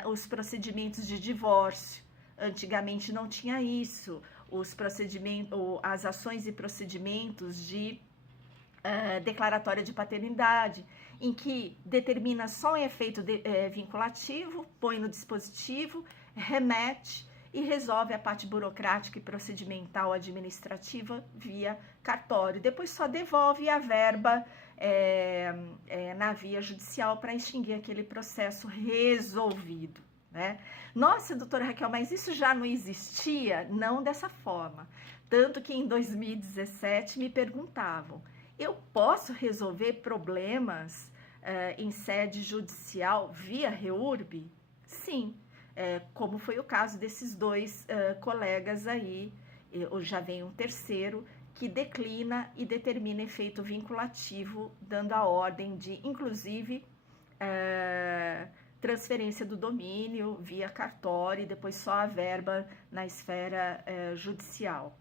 os procedimentos de divórcio. Antigamente não tinha isso, os procedimentos, as ações e procedimentos de declaratória de paternidade, em que determina só um efeito vinculativo, põe no dispositivo, remete e resolve a parte burocrática e procedimental administrativa via cartório. Depois só devolve a verba na via judicial para extinguir aquele processo resolvido, né? Nossa, doutora Raquel, mas isso já não existia? Não dessa forma. Tanto que em 2017 me perguntavam, eu posso resolver problemas em sede judicial via REURB? Sim. Como foi o caso desses dois colegas aí, já vem um terceiro, que declina e determina efeito vinculativo, dando a ordem de, inclusive, transferência do domínio via cartório e depois só a verba na esfera judicial.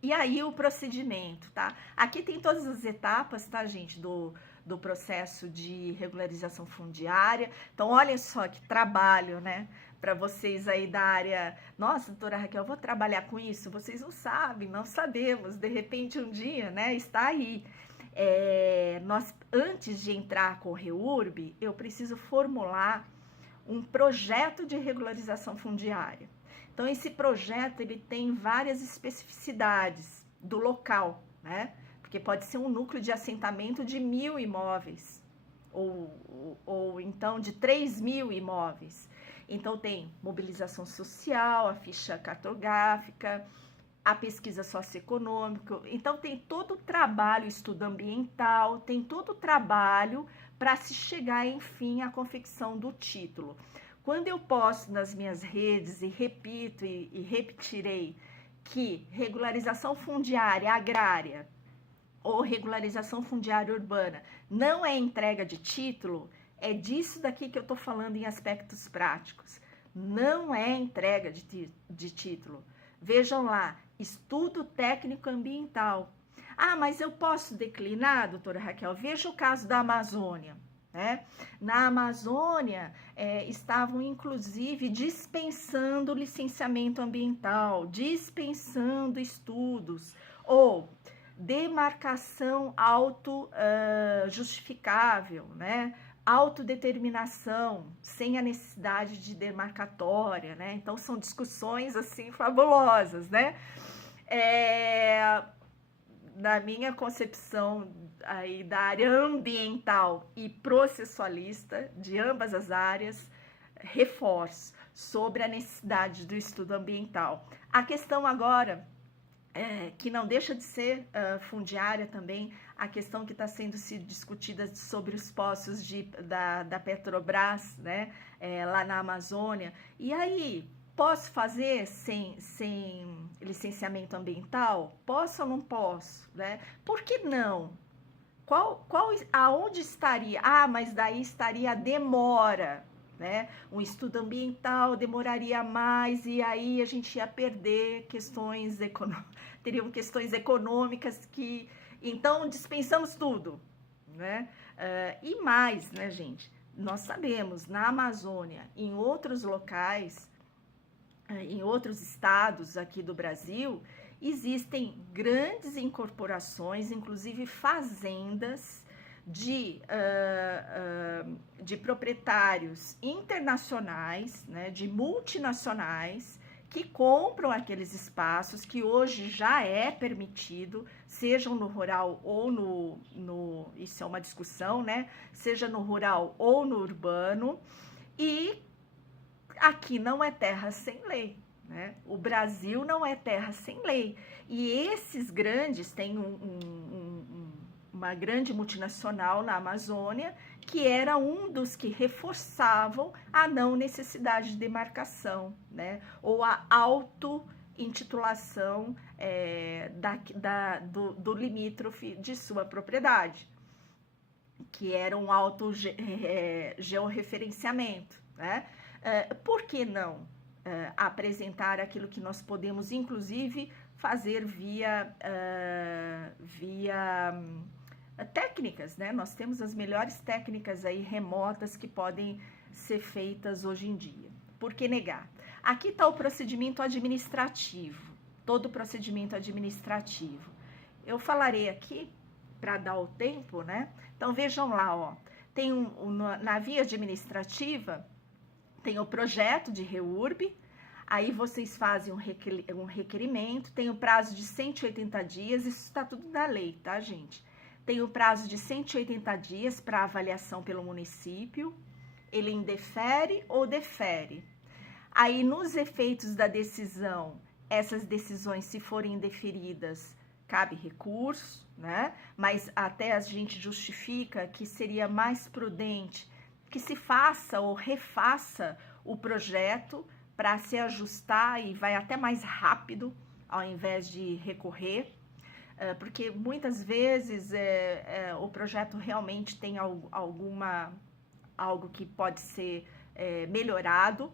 E aí o procedimento, tá? Aqui tem todas as etapas, tá, gente, do processo de regularização fundiária. Então, olhem só que trabalho, né? Para vocês aí da área, nossa, doutora Raquel, eu vou trabalhar com isso? Vocês não sabem, não sabemos, de repente um dia, né, está aí. Nós, antes de entrar com o REURB, eu preciso formular um projeto de regularização fundiária. Então, esse projeto, ele tem várias especificidades do local, né? Porque pode ser um núcleo de assentamento de 1.000 imóveis, ou então de 3.000 imóveis. Então, tem mobilização social, a ficha cartográfica, a pesquisa socioeconômica. Então, tem todo o trabalho, estudo ambiental, tem todo o trabalho para se chegar, enfim, à confecção do título. Quando eu posto nas minhas redes, e repito e repetirei, que regularização fundiária agrária ou regularização fundiária urbana não é entrega de título, é disso daqui que eu estou falando em aspectos práticos. Não é entrega de título. Vejam lá, estudo técnico ambiental. Ah, mas eu posso declinar, doutora Raquel? Veja o caso da Amazônia. Né? Na Amazônia, estavam inclusive dispensando licenciamento ambiental, dispensando estudos, ou demarcação auto-justificável, né? Autodeterminação, sem a necessidade de demarcatória, né? Então, são discussões, assim, fabulosas, né? Na minha concepção aí da área ambiental e processualista, de ambas as áreas, reforço sobre a necessidade do estudo ambiental. A questão agora, que não deixa de ser fundiária também, a questão que está sendo discutida sobre os poços da Petrobras, né, lá na Amazônia. E aí, posso fazer sem licenciamento ambiental? Posso ou não posso? Né? Por que não? Aonde estaria? Ah, mas daí estaria a demora, né? Um estudo ambiental demoraria mais e aí a gente ia perder teriam questões econômicas que... Então, dispensamos tudo, né? E mais, né, gente? Nós sabemos, na Amazônia, em outros locais, em outros estados aqui do Brasil, existem grandes incorporações, inclusive fazendas de proprietários internacionais, né, de multinacionais, que compram aqueles espaços que hoje já é permitido, sejam no rural ou isso é uma discussão, né? Seja no rural ou no urbano, e aqui não é terra sem lei, né? O Brasil não é terra sem lei. E esses grandes têm uma grande multinacional na Amazônia, que era um dos que reforçavam a não necessidade de demarcação, né? Ou a auto-intitulação do limítrofe de sua propriedade, que era um auto-georreferenciamento, né? Por que não apresentar aquilo que nós podemos, inclusive, fazer via técnicas, né? Nós temos as melhores técnicas aí remotas que podem ser feitas hoje em dia. Por que negar? Aqui está o procedimento administrativo, todo o procedimento administrativo. Eu falarei aqui para dar o tempo, né? Então vejam lá, ó, tem na via administrativa tem o projeto de REURB. Aí vocês fazem um requerimento, tem o prazo de 180 dias, isso está tudo na lei, tá, gente? Tem o prazo de 180 dias para avaliação pelo município, ele indefere ou defere. Aí, nos efeitos da decisão, essas decisões, se forem indeferidas, cabe recurso, né? Mas até a gente justifica que seria mais prudente que se faça ou refaça o projeto para se ajustar e vai até mais rápido ao invés de recorrer, porque muitas vezes o projeto realmente tem algo que pode ser melhorado.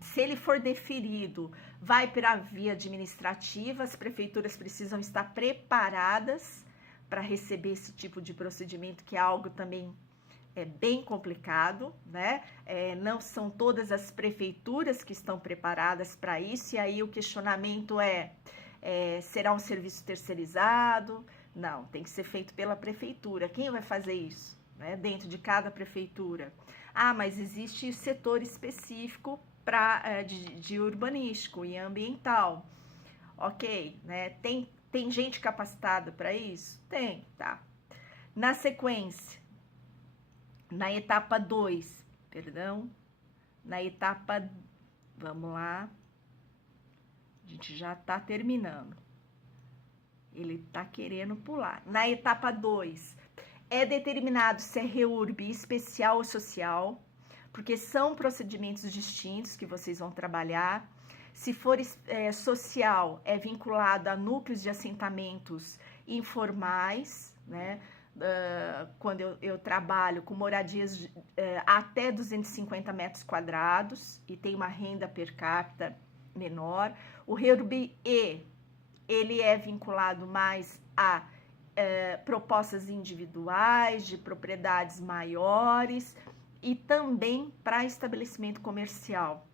Se ele for deferido, vai para a via administrativa, as prefeituras precisam estar preparadas para receber esse tipo de procedimento, que é algo também bem complicado, né? Não são todas as prefeituras que estão preparadas para isso, e aí o questionamento será um serviço terceirizado? Não, tem que ser feito pela prefeitura. Quem vai fazer isso, né? Dentro de cada prefeitura. Ah, mas existe setor específico de urbanístico e ambiental. Ok, né? Tem gente capacitada para isso? Tem, tá. Na sequência, na etapa 2, vamos lá, a gente já tá terminando, ele tá querendo pular. Na etapa 2, é determinado se é REURB especial ou social, porque são procedimentos distintos que vocês vão trabalhar. Se for social, é vinculado a núcleos de assentamentos informais, né? Quando eu trabalho com moradias até 250 metros quadrados e tem uma renda per capita menor. O REURB-E, ele é vinculado mais a propostas individuais, de propriedades maiores e também para estabelecimento comercial.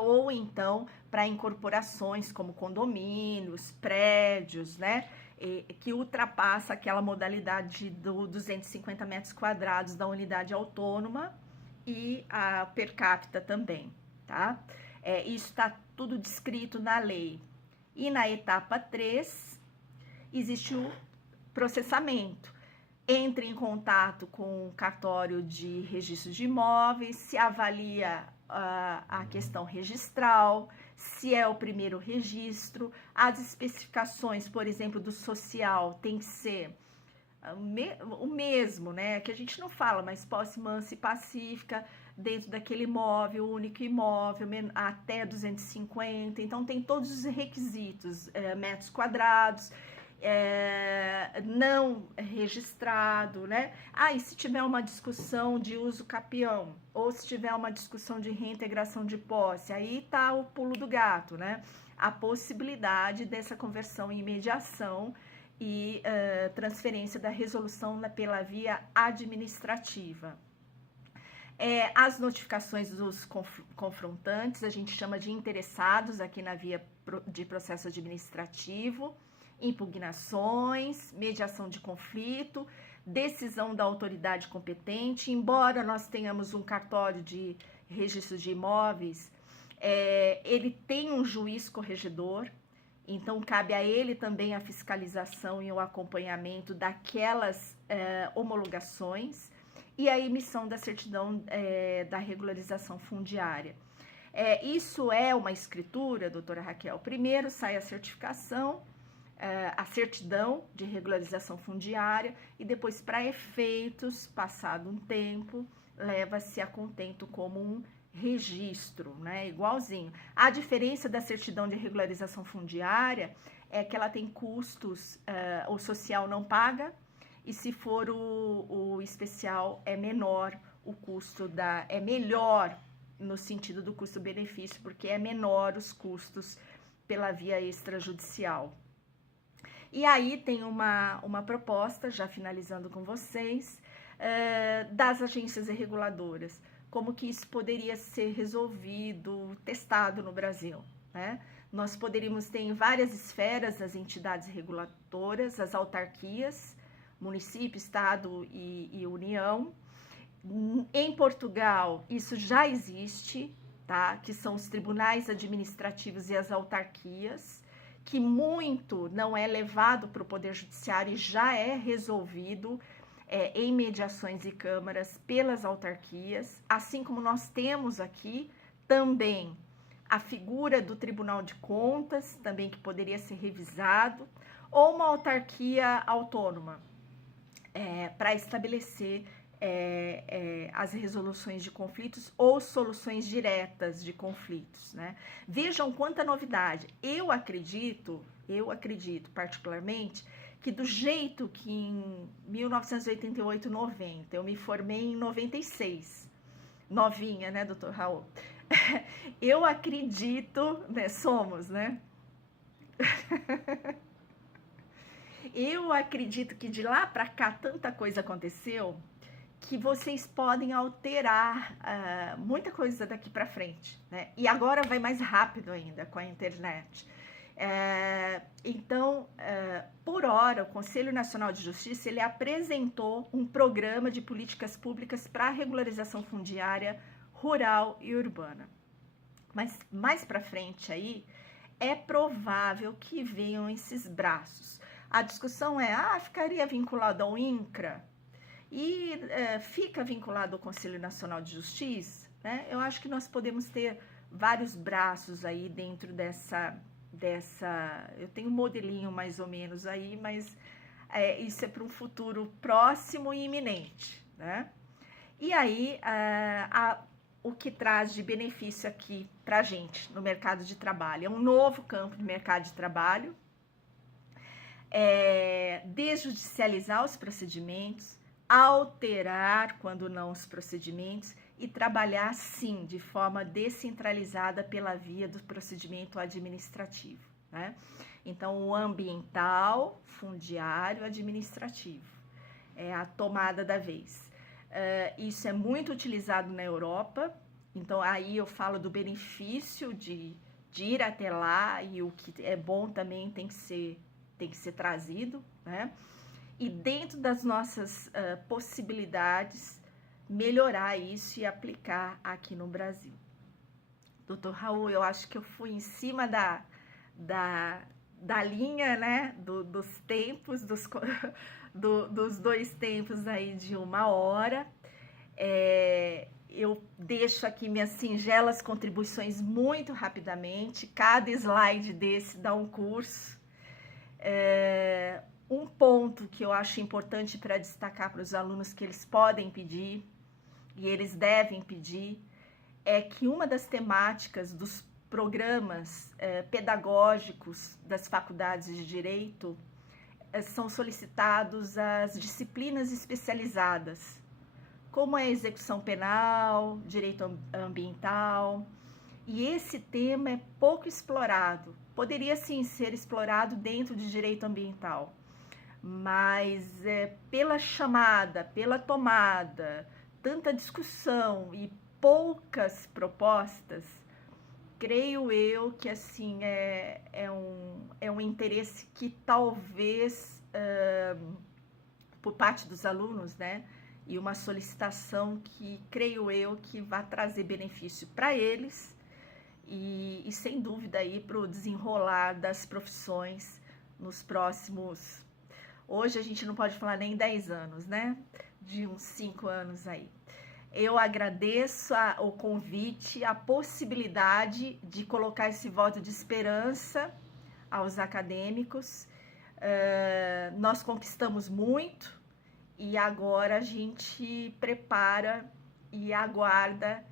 Ou então para incorporações como condomínios, prédios, né? Que ultrapassa aquela modalidade do 250 metros quadrados da unidade autônoma e a per capita também, tá? Isso está tudo descrito na lei. E na etapa 3, existe o processamento. Entre em contato com o cartório de registro de imóveis, se avalia a questão registral, se é o primeiro registro, as especificações, por exemplo, do social tem que ser o mesmo, né? Que a gente não fala, mas posse mansa e pacífica dentro daquele imóvel, único imóvel, até 250, então tem todos os requisitos, metros quadrados, não registrado, né? E se tiver uma discussão de uso capião, ou se tiver uma discussão de reintegração de posse, aí tá o pulo do gato, né? A possibilidade dessa conversão em mediação e transferência da resolução pela via administrativa. As notificações dos confrontantes, a gente chama de interessados aqui na via de processo administrativo, impugnações, mediação de conflito, decisão da autoridade competente. Embora nós tenhamos um cartório de registro de imóveis, ele tem um juiz corregedor, então cabe a ele também a fiscalização e o acompanhamento daquelas homologações e a emissão da certidão da regularização fundiária. Isso é uma escritura, doutora Raquel? Primeiro sai a certificação, a certidão de regularização fundiária e depois, para efeitos, passado um tempo, leva-se a contento como um registro, né? Igualzinho. A diferença da certidão de regularização fundiária é que ela tem custos, o social não paga, e se for o especial é menor, o custo é melhor no sentido do custo-benefício, porque é menor os custos pela via extrajudicial. E aí tem uma proposta, já finalizando com vocês, das agências reguladoras, como que isso poderia ser resolvido, testado no Brasil, né? Nós poderíamos ter em várias esferas as entidades reguladoras, as autarquias, município, estado e União. Em Portugal, isso já existe, tá? Que são os tribunais administrativos e as autarquias, que muito não é levado para o Poder Judiciário e já é resolvido em mediações e câmaras pelas autarquias, assim como nós temos aqui também a figura do Tribunal de Contas, também que poderia ser revisado, ou uma autarquia autônoma para estabelecer as resoluções de conflitos ou soluções diretas de conflitos, né? Vejam quanta novidade. Eu acredito particularmente, que do jeito que em 1988, 90, eu me formei em 96, novinha, né, doutor Raul? Eu acredito, né, somos, né? Eu acredito que de lá para cá tanta coisa aconteceu que vocês podem alterar muita coisa daqui para frente, né? E agora vai mais rápido ainda com a internet. Então, por hora, o Conselho Nacional de Justiça ele apresentou um programa de políticas públicas para a regularização fundiária rural e urbana. Mas mais para frente aí, é provável que venham esses braços. A discussão ficaria vinculado ao INCRA e fica vinculado ao Conselho Nacional de Justiça, né? Eu acho que nós podemos ter vários braços aí dentro dessa eu tenho um modelinho mais ou menos aí, mas isso é para um futuro próximo e iminente, né? E aí, o que traz de benefício aqui para a gente no mercado de trabalho? É um novo campo de mercado de trabalho, desjudicializar os procedimentos, alterar, quando não, os procedimentos e trabalhar, sim, de forma descentralizada pela via do procedimento administrativo, né? Então, o ambiental, fundiário, administrativo é a tomada da vez. Isso é muito utilizado na Europa, então aí eu falo do benefício de ir até lá, e o que é bom também tem que ser trazido, né? E dentro das nossas possibilidades, melhorar isso e aplicar aqui no Brasil. Doutor Raul, eu acho que eu fui em cima da linha, né, dos tempos, dos 2 tempos aí de 1 hora. Eu deixo aqui minhas singelas contribuições muito rapidamente. Cada slide desse dá um curso. Um ponto que eu acho importante para destacar para os alunos, que eles podem pedir e eles devem pedir, é que uma das temáticas dos programas pedagógicos das faculdades de Direito são solicitados as disciplinas especializadas, como a execução penal, direito ambiental, e esse tema é pouco explorado. Poderia sim ser explorado dentro de direito ambiental, mas pela chamada, pela tomada, tanta discussão e poucas propostas, creio eu que assim é um interesse que talvez por parte dos alunos, né, e uma solicitação que creio eu que vai trazer benefício para eles e sem dúvida aí para o desenrolar das profissões nos próximos. Hoje a gente não pode falar nem 10 anos, né? De uns 5 anos aí. Eu agradeço o convite, a possibilidade de colocar esse voto de esperança aos acadêmicos. Nós conquistamos muito e agora a gente prepara e aguarda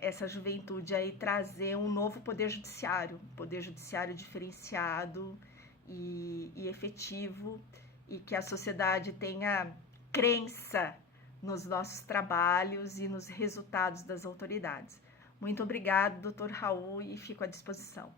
essa juventude aí trazer um novo poder judiciário diferenciado e efetivo, e que a sociedade tenha crença nos nossos trabalhos e nos resultados das autoridades. Muito obrigado, doutor Raul, e fico à disposição.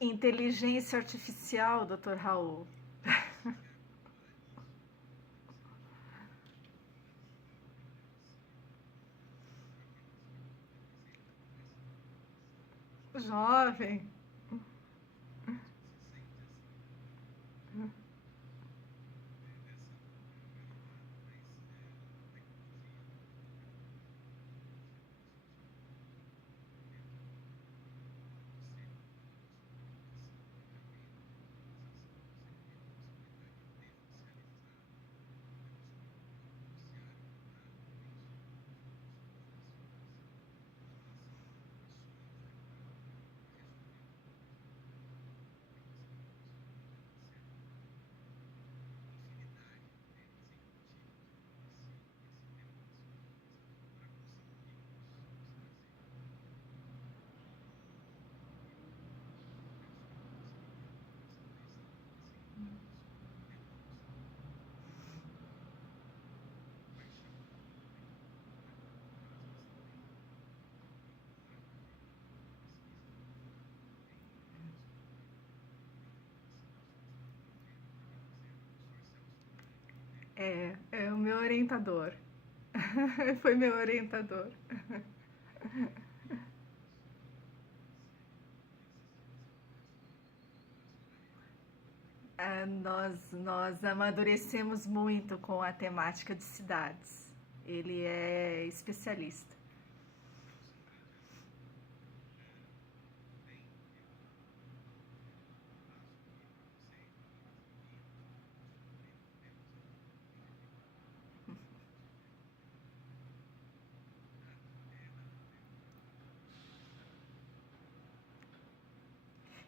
Inteligência artificial, doutor Raul. Jovem. É o meu orientador. Foi meu orientador. Nós amadurecemos muito com a temática de cidades. Ele é especialista.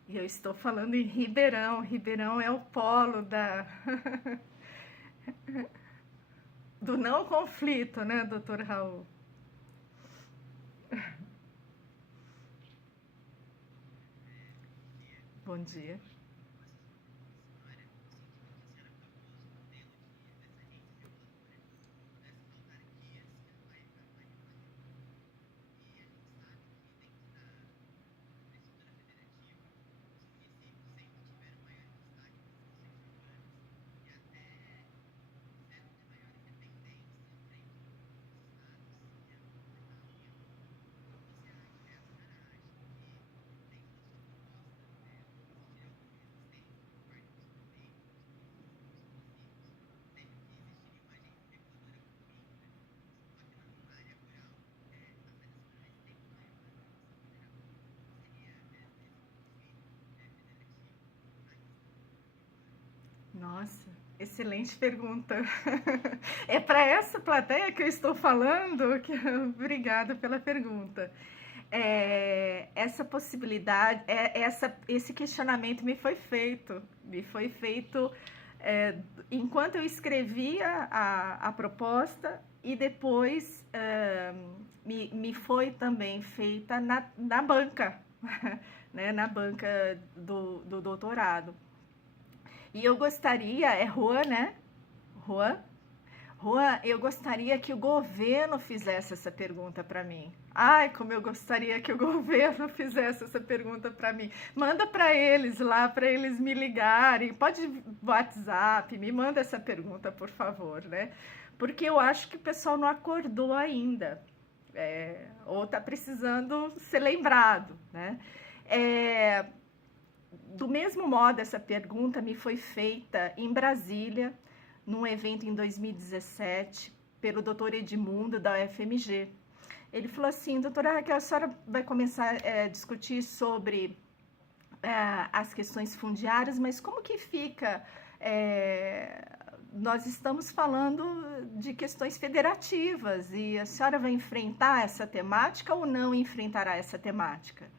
E eu estou falando em Ribeirão. Ribeirão é o polo do não conflito, né, doutor Raul? Bom dia. Nossa, excelente pergunta. É para essa plateia que eu estou falando? Obrigada pela pergunta. Essa possibilidade, esse questionamento me foi feito enquanto eu escrevia a proposta e depois me foi também feita na banca, né, na banca do doutorado. E eu gostaria, é Juan, né? Juan? Juan, eu gostaria que o governo fizesse essa pergunta para mim. Ai, como eu gostaria que o governo fizesse essa pergunta para mim. Manda para eles lá, para eles me ligarem. Pode WhatsApp, me manda essa pergunta, por favor, né? Porque eu acho que o pessoal não acordou ainda. Ou está precisando ser lembrado, né? Do mesmo modo, essa pergunta me foi feita em Brasília, num evento em 2017, pelo doutor Edmundo, da UFMG. Ele falou assim, doutora Raquel, a senhora vai começar a discutir sobre as questões fundiárias, mas como que fica? Nós estamos falando de questões federativas e a senhora vai enfrentar essa temática ou não enfrentará essa temática?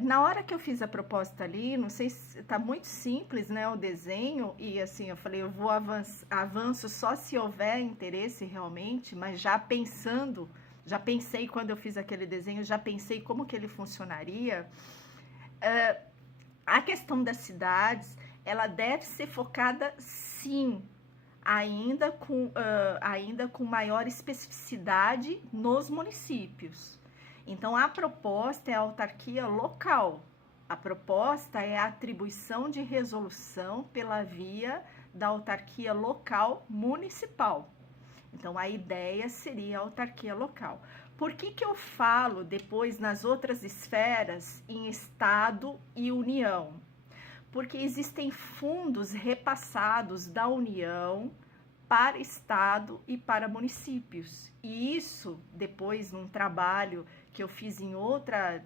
Na hora que eu fiz a proposta ali, não sei se está muito simples, né, o desenho, e assim, eu falei, eu vou avanço só se houver interesse realmente, mas já pensei quando eu fiz aquele desenho, já pensei como que ele funcionaria. A questão das cidades, ela deve ser focada, sim, ainda com maior especificidade nos municípios. Então, a proposta é a autarquia local. A proposta é a atribuição de resolução pela via da autarquia local municipal. Então, a ideia seria a autarquia local. Por que eu falo depois nas outras esferas em Estado e União? Porque existem fundos repassados da União para Estado e para municípios. E isso, depois, num trabalho que eu fiz em outra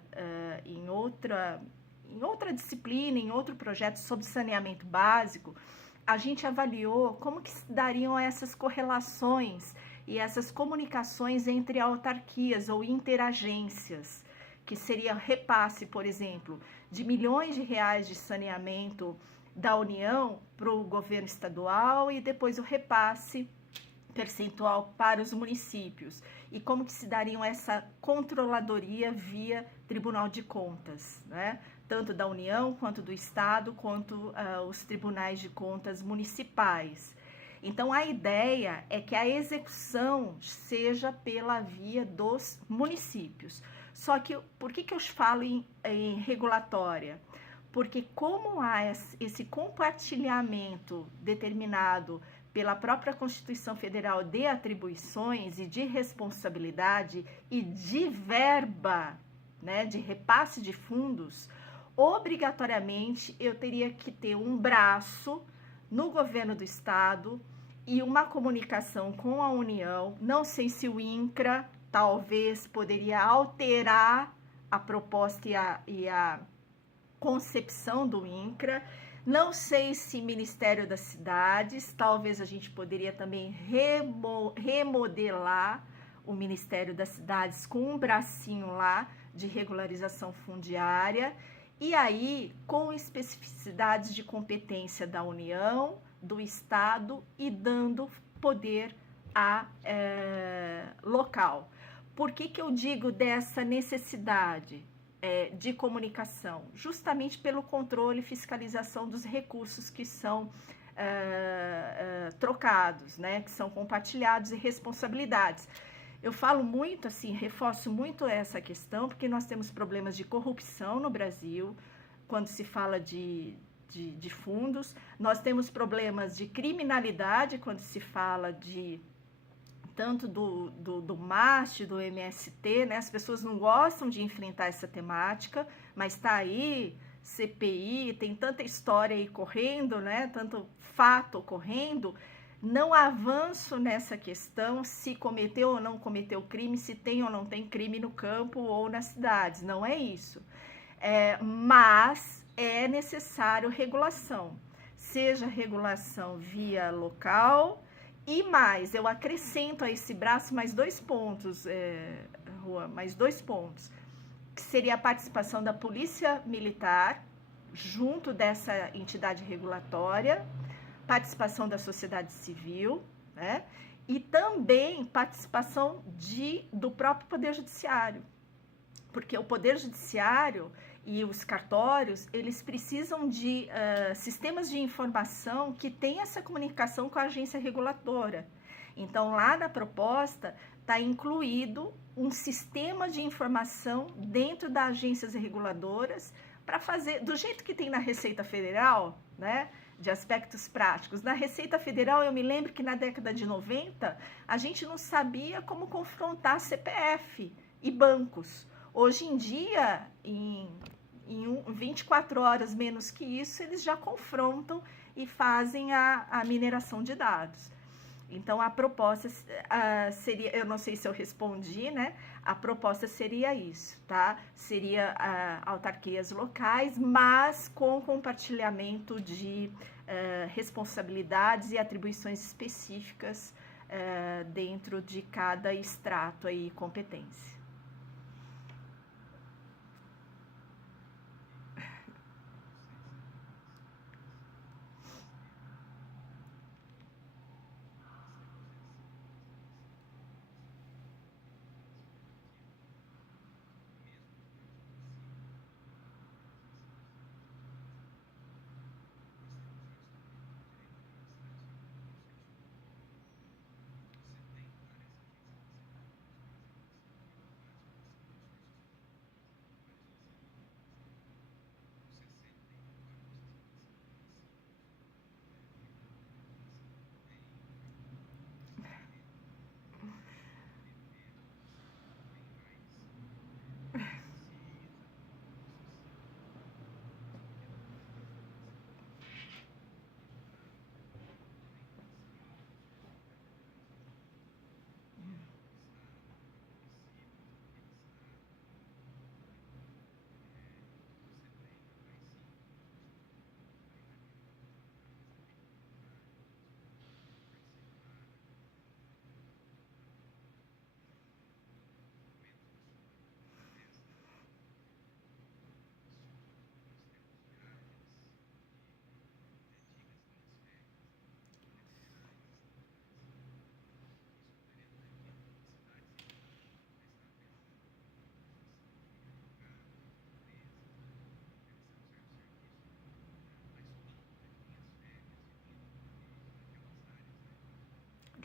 disciplina, em outro projeto sobre saneamento básico, a gente avaliou como que se dariam essas correlações e essas comunicações entre autarquias ou interagências, que seria repasse, por exemplo, de milhões de reais de saneamento da União para o governo estadual e depois o repasse percentual para os municípios. E como que se dariam essa controladoria via Tribunal de Contas, né? Tanto da União, quanto do Estado, quanto os tribunais de contas municipais. Então, a ideia é que a execução seja pela via dos municípios. Só que, por que eu falo em regulatória? Porque como há esse compartilhamento determinado pela própria Constituição Federal de atribuições e de responsabilidade e de verba, né, de repasse de fundos, obrigatoriamente eu teria que ter um braço no governo do estado e uma comunicação com a União. Não sei se o INCRA talvez poderia alterar a proposta e a concepção do INCRA. Não sei se Ministério das Cidades, talvez a gente poderia também remodelar o Ministério das Cidades com um bracinho lá de regularização fundiária e aí com especificidades de competência da União, do Estado e dando poder a local. Por que eu digo dessa necessidade de comunicação? Justamente pelo controle e fiscalização dos recursos que são trocados, né, que são compartilhados, e responsabilidades. Eu falo muito, assim, reforço muito essa questão, porque nós temos problemas de corrupção no Brasil, quando se fala de fundos, nós temos problemas de criminalidade, quando se fala de tanto do MAST, do MST, né? As pessoas não gostam de enfrentar essa temática, mas está aí, CPI, tem tanta história aí correndo, né? Tanto fato ocorrendo, não avanço nessa questão se cometeu ou não cometeu crime, se tem ou não tem crime no campo ou nas cidades, não é isso. Mas é necessário regulação, seja regulação via local, e mais, eu acrescento a esse braço mais 2 pontos, Juan, mais 2 pontos, que seria a participação da Polícia Militar, junto dessa entidade regulatória, participação da sociedade civil, né? E também participação do próprio Poder Judiciário, porque o Poder Judiciário e os cartórios, eles precisam de sistemas de informação que tenham essa comunicação com a agência reguladora. Então, lá na proposta, está incluído um sistema de informação dentro das agências reguladoras para fazer, do jeito que tem na Receita Federal, né, de aspectos práticos. Na Receita Federal, eu me lembro que na década de 90, a gente não sabia como confrontar CPF e bancos. Hoje em dia, em 24 horas menos que isso, eles já confrontam e fazem a mineração de dados. Então, a proposta seria, eu não sei se eu respondi, né? A proposta seria isso, tá? Seria autarquias locais, mas com compartilhamento de responsabilidades e atribuições específicas dentro de cada extrato aí, competência.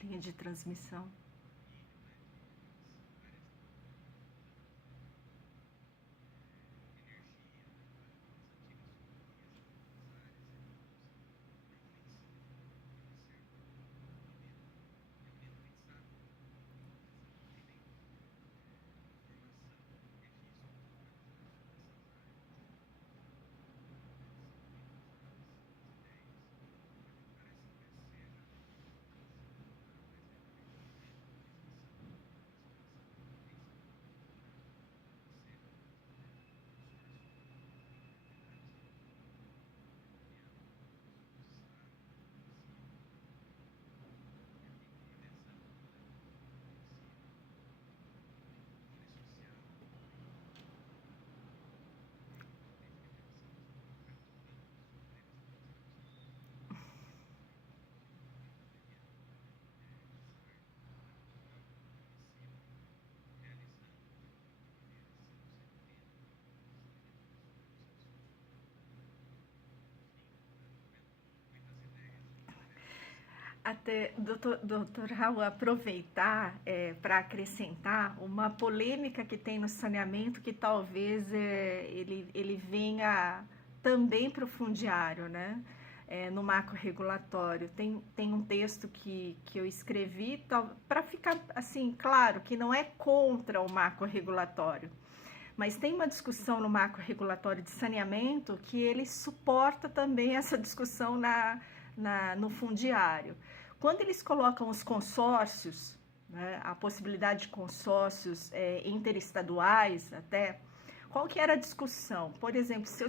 Linha de transmissão. Até, doutor Raul, aproveitar para acrescentar uma polêmica que tem no saneamento que talvez ele venha também para o fundiário, né? No marco regulatório. Tem um texto que eu escrevi para ficar assim claro que não é contra o marco regulatório, mas tem uma discussão no marco regulatório de saneamento que ele suporta também essa discussão no fundiário. Quando eles colocam os consórcios, né, a possibilidade de consórcios interestaduais até, qual que era a discussão? Por exemplo, se eu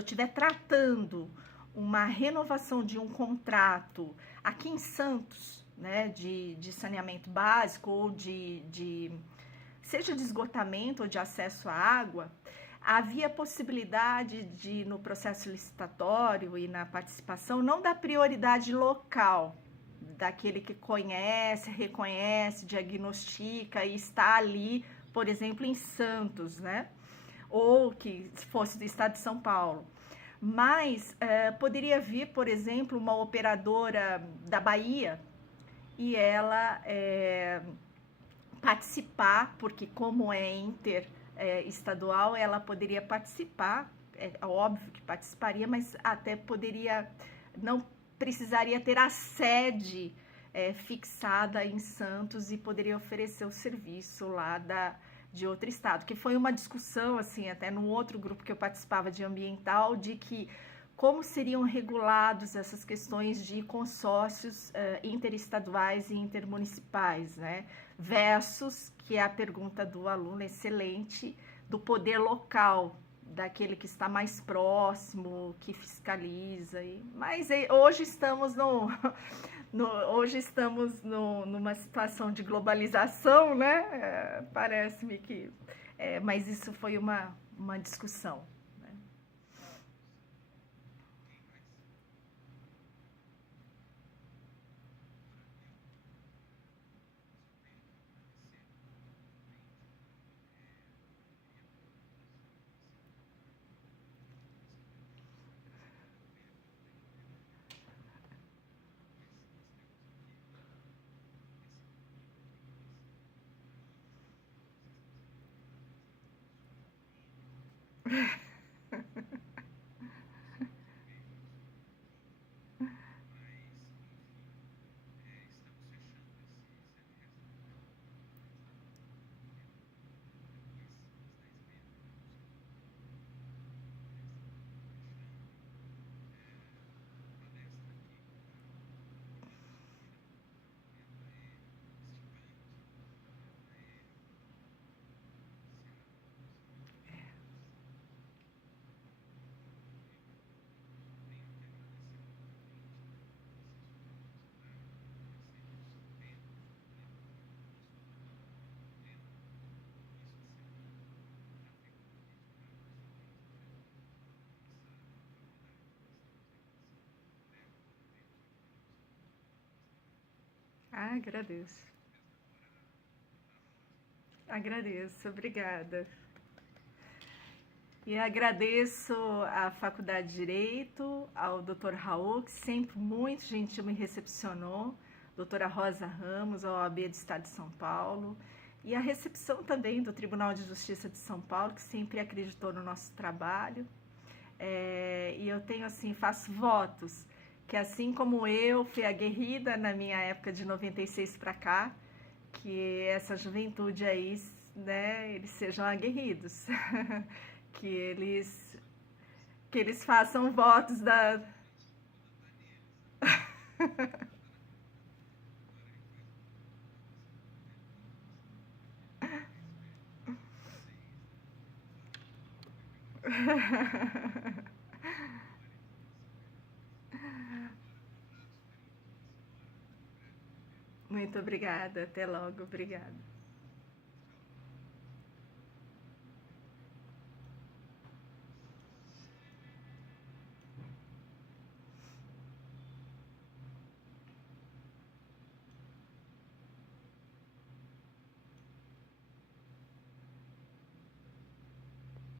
estiver tratando uma renovação de um contrato aqui em Santos, né, de saneamento básico ou seja de esgotamento ou de acesso à água, havia possibilidade de, no processo licitatório e na participação, não dar prioridade local, daquele que conhece, reconhece, diagnostica e está ali, por exemplo, em Santos, né? Ou que fosse do estado de São Paulo. Mas poderia vir, por exemplo, uma operadora da Bahia e ela participar, porque como é estadual, ela poderia participar, é óbvio que participaria, mas até poderia, não precisaria ter a sede fixada em Santos e poderia oferecer o serviço lá de outro estado, que foi uma discussão, assim, até no outro grupo que eu participava de ambiental, de que como seriam regulados essas questões de consórcios interestaduais e intermunicipais, né? Versus, que é a pergunta do aluno excelente, do poder local, daquele que está mais próximo, que fiscaliza. Mas hoje estamos numa situação de globalização, né? Parece-me que... mas isso foi uma discussão. Ah, agradeço. Agradeço, obrigada. E agradeço à Faculdade de Direito, ao Dr. Raul, que sempre muito gentil me recepcionou, doutora Rosa Ramos, a OAB do Estado de São Paulo, e a recepção também do Tribunal de Justiça de São Paulo, que sempre acreditou no nosso trabalho. E eu tenho assim, faço votos que assim como eu fui aguerrida na minha época de 96 para cá, que essa juventude aí, né, eles sejam aguerridos, que eles façam votos da... Muito obrigada, até logo, obrigada.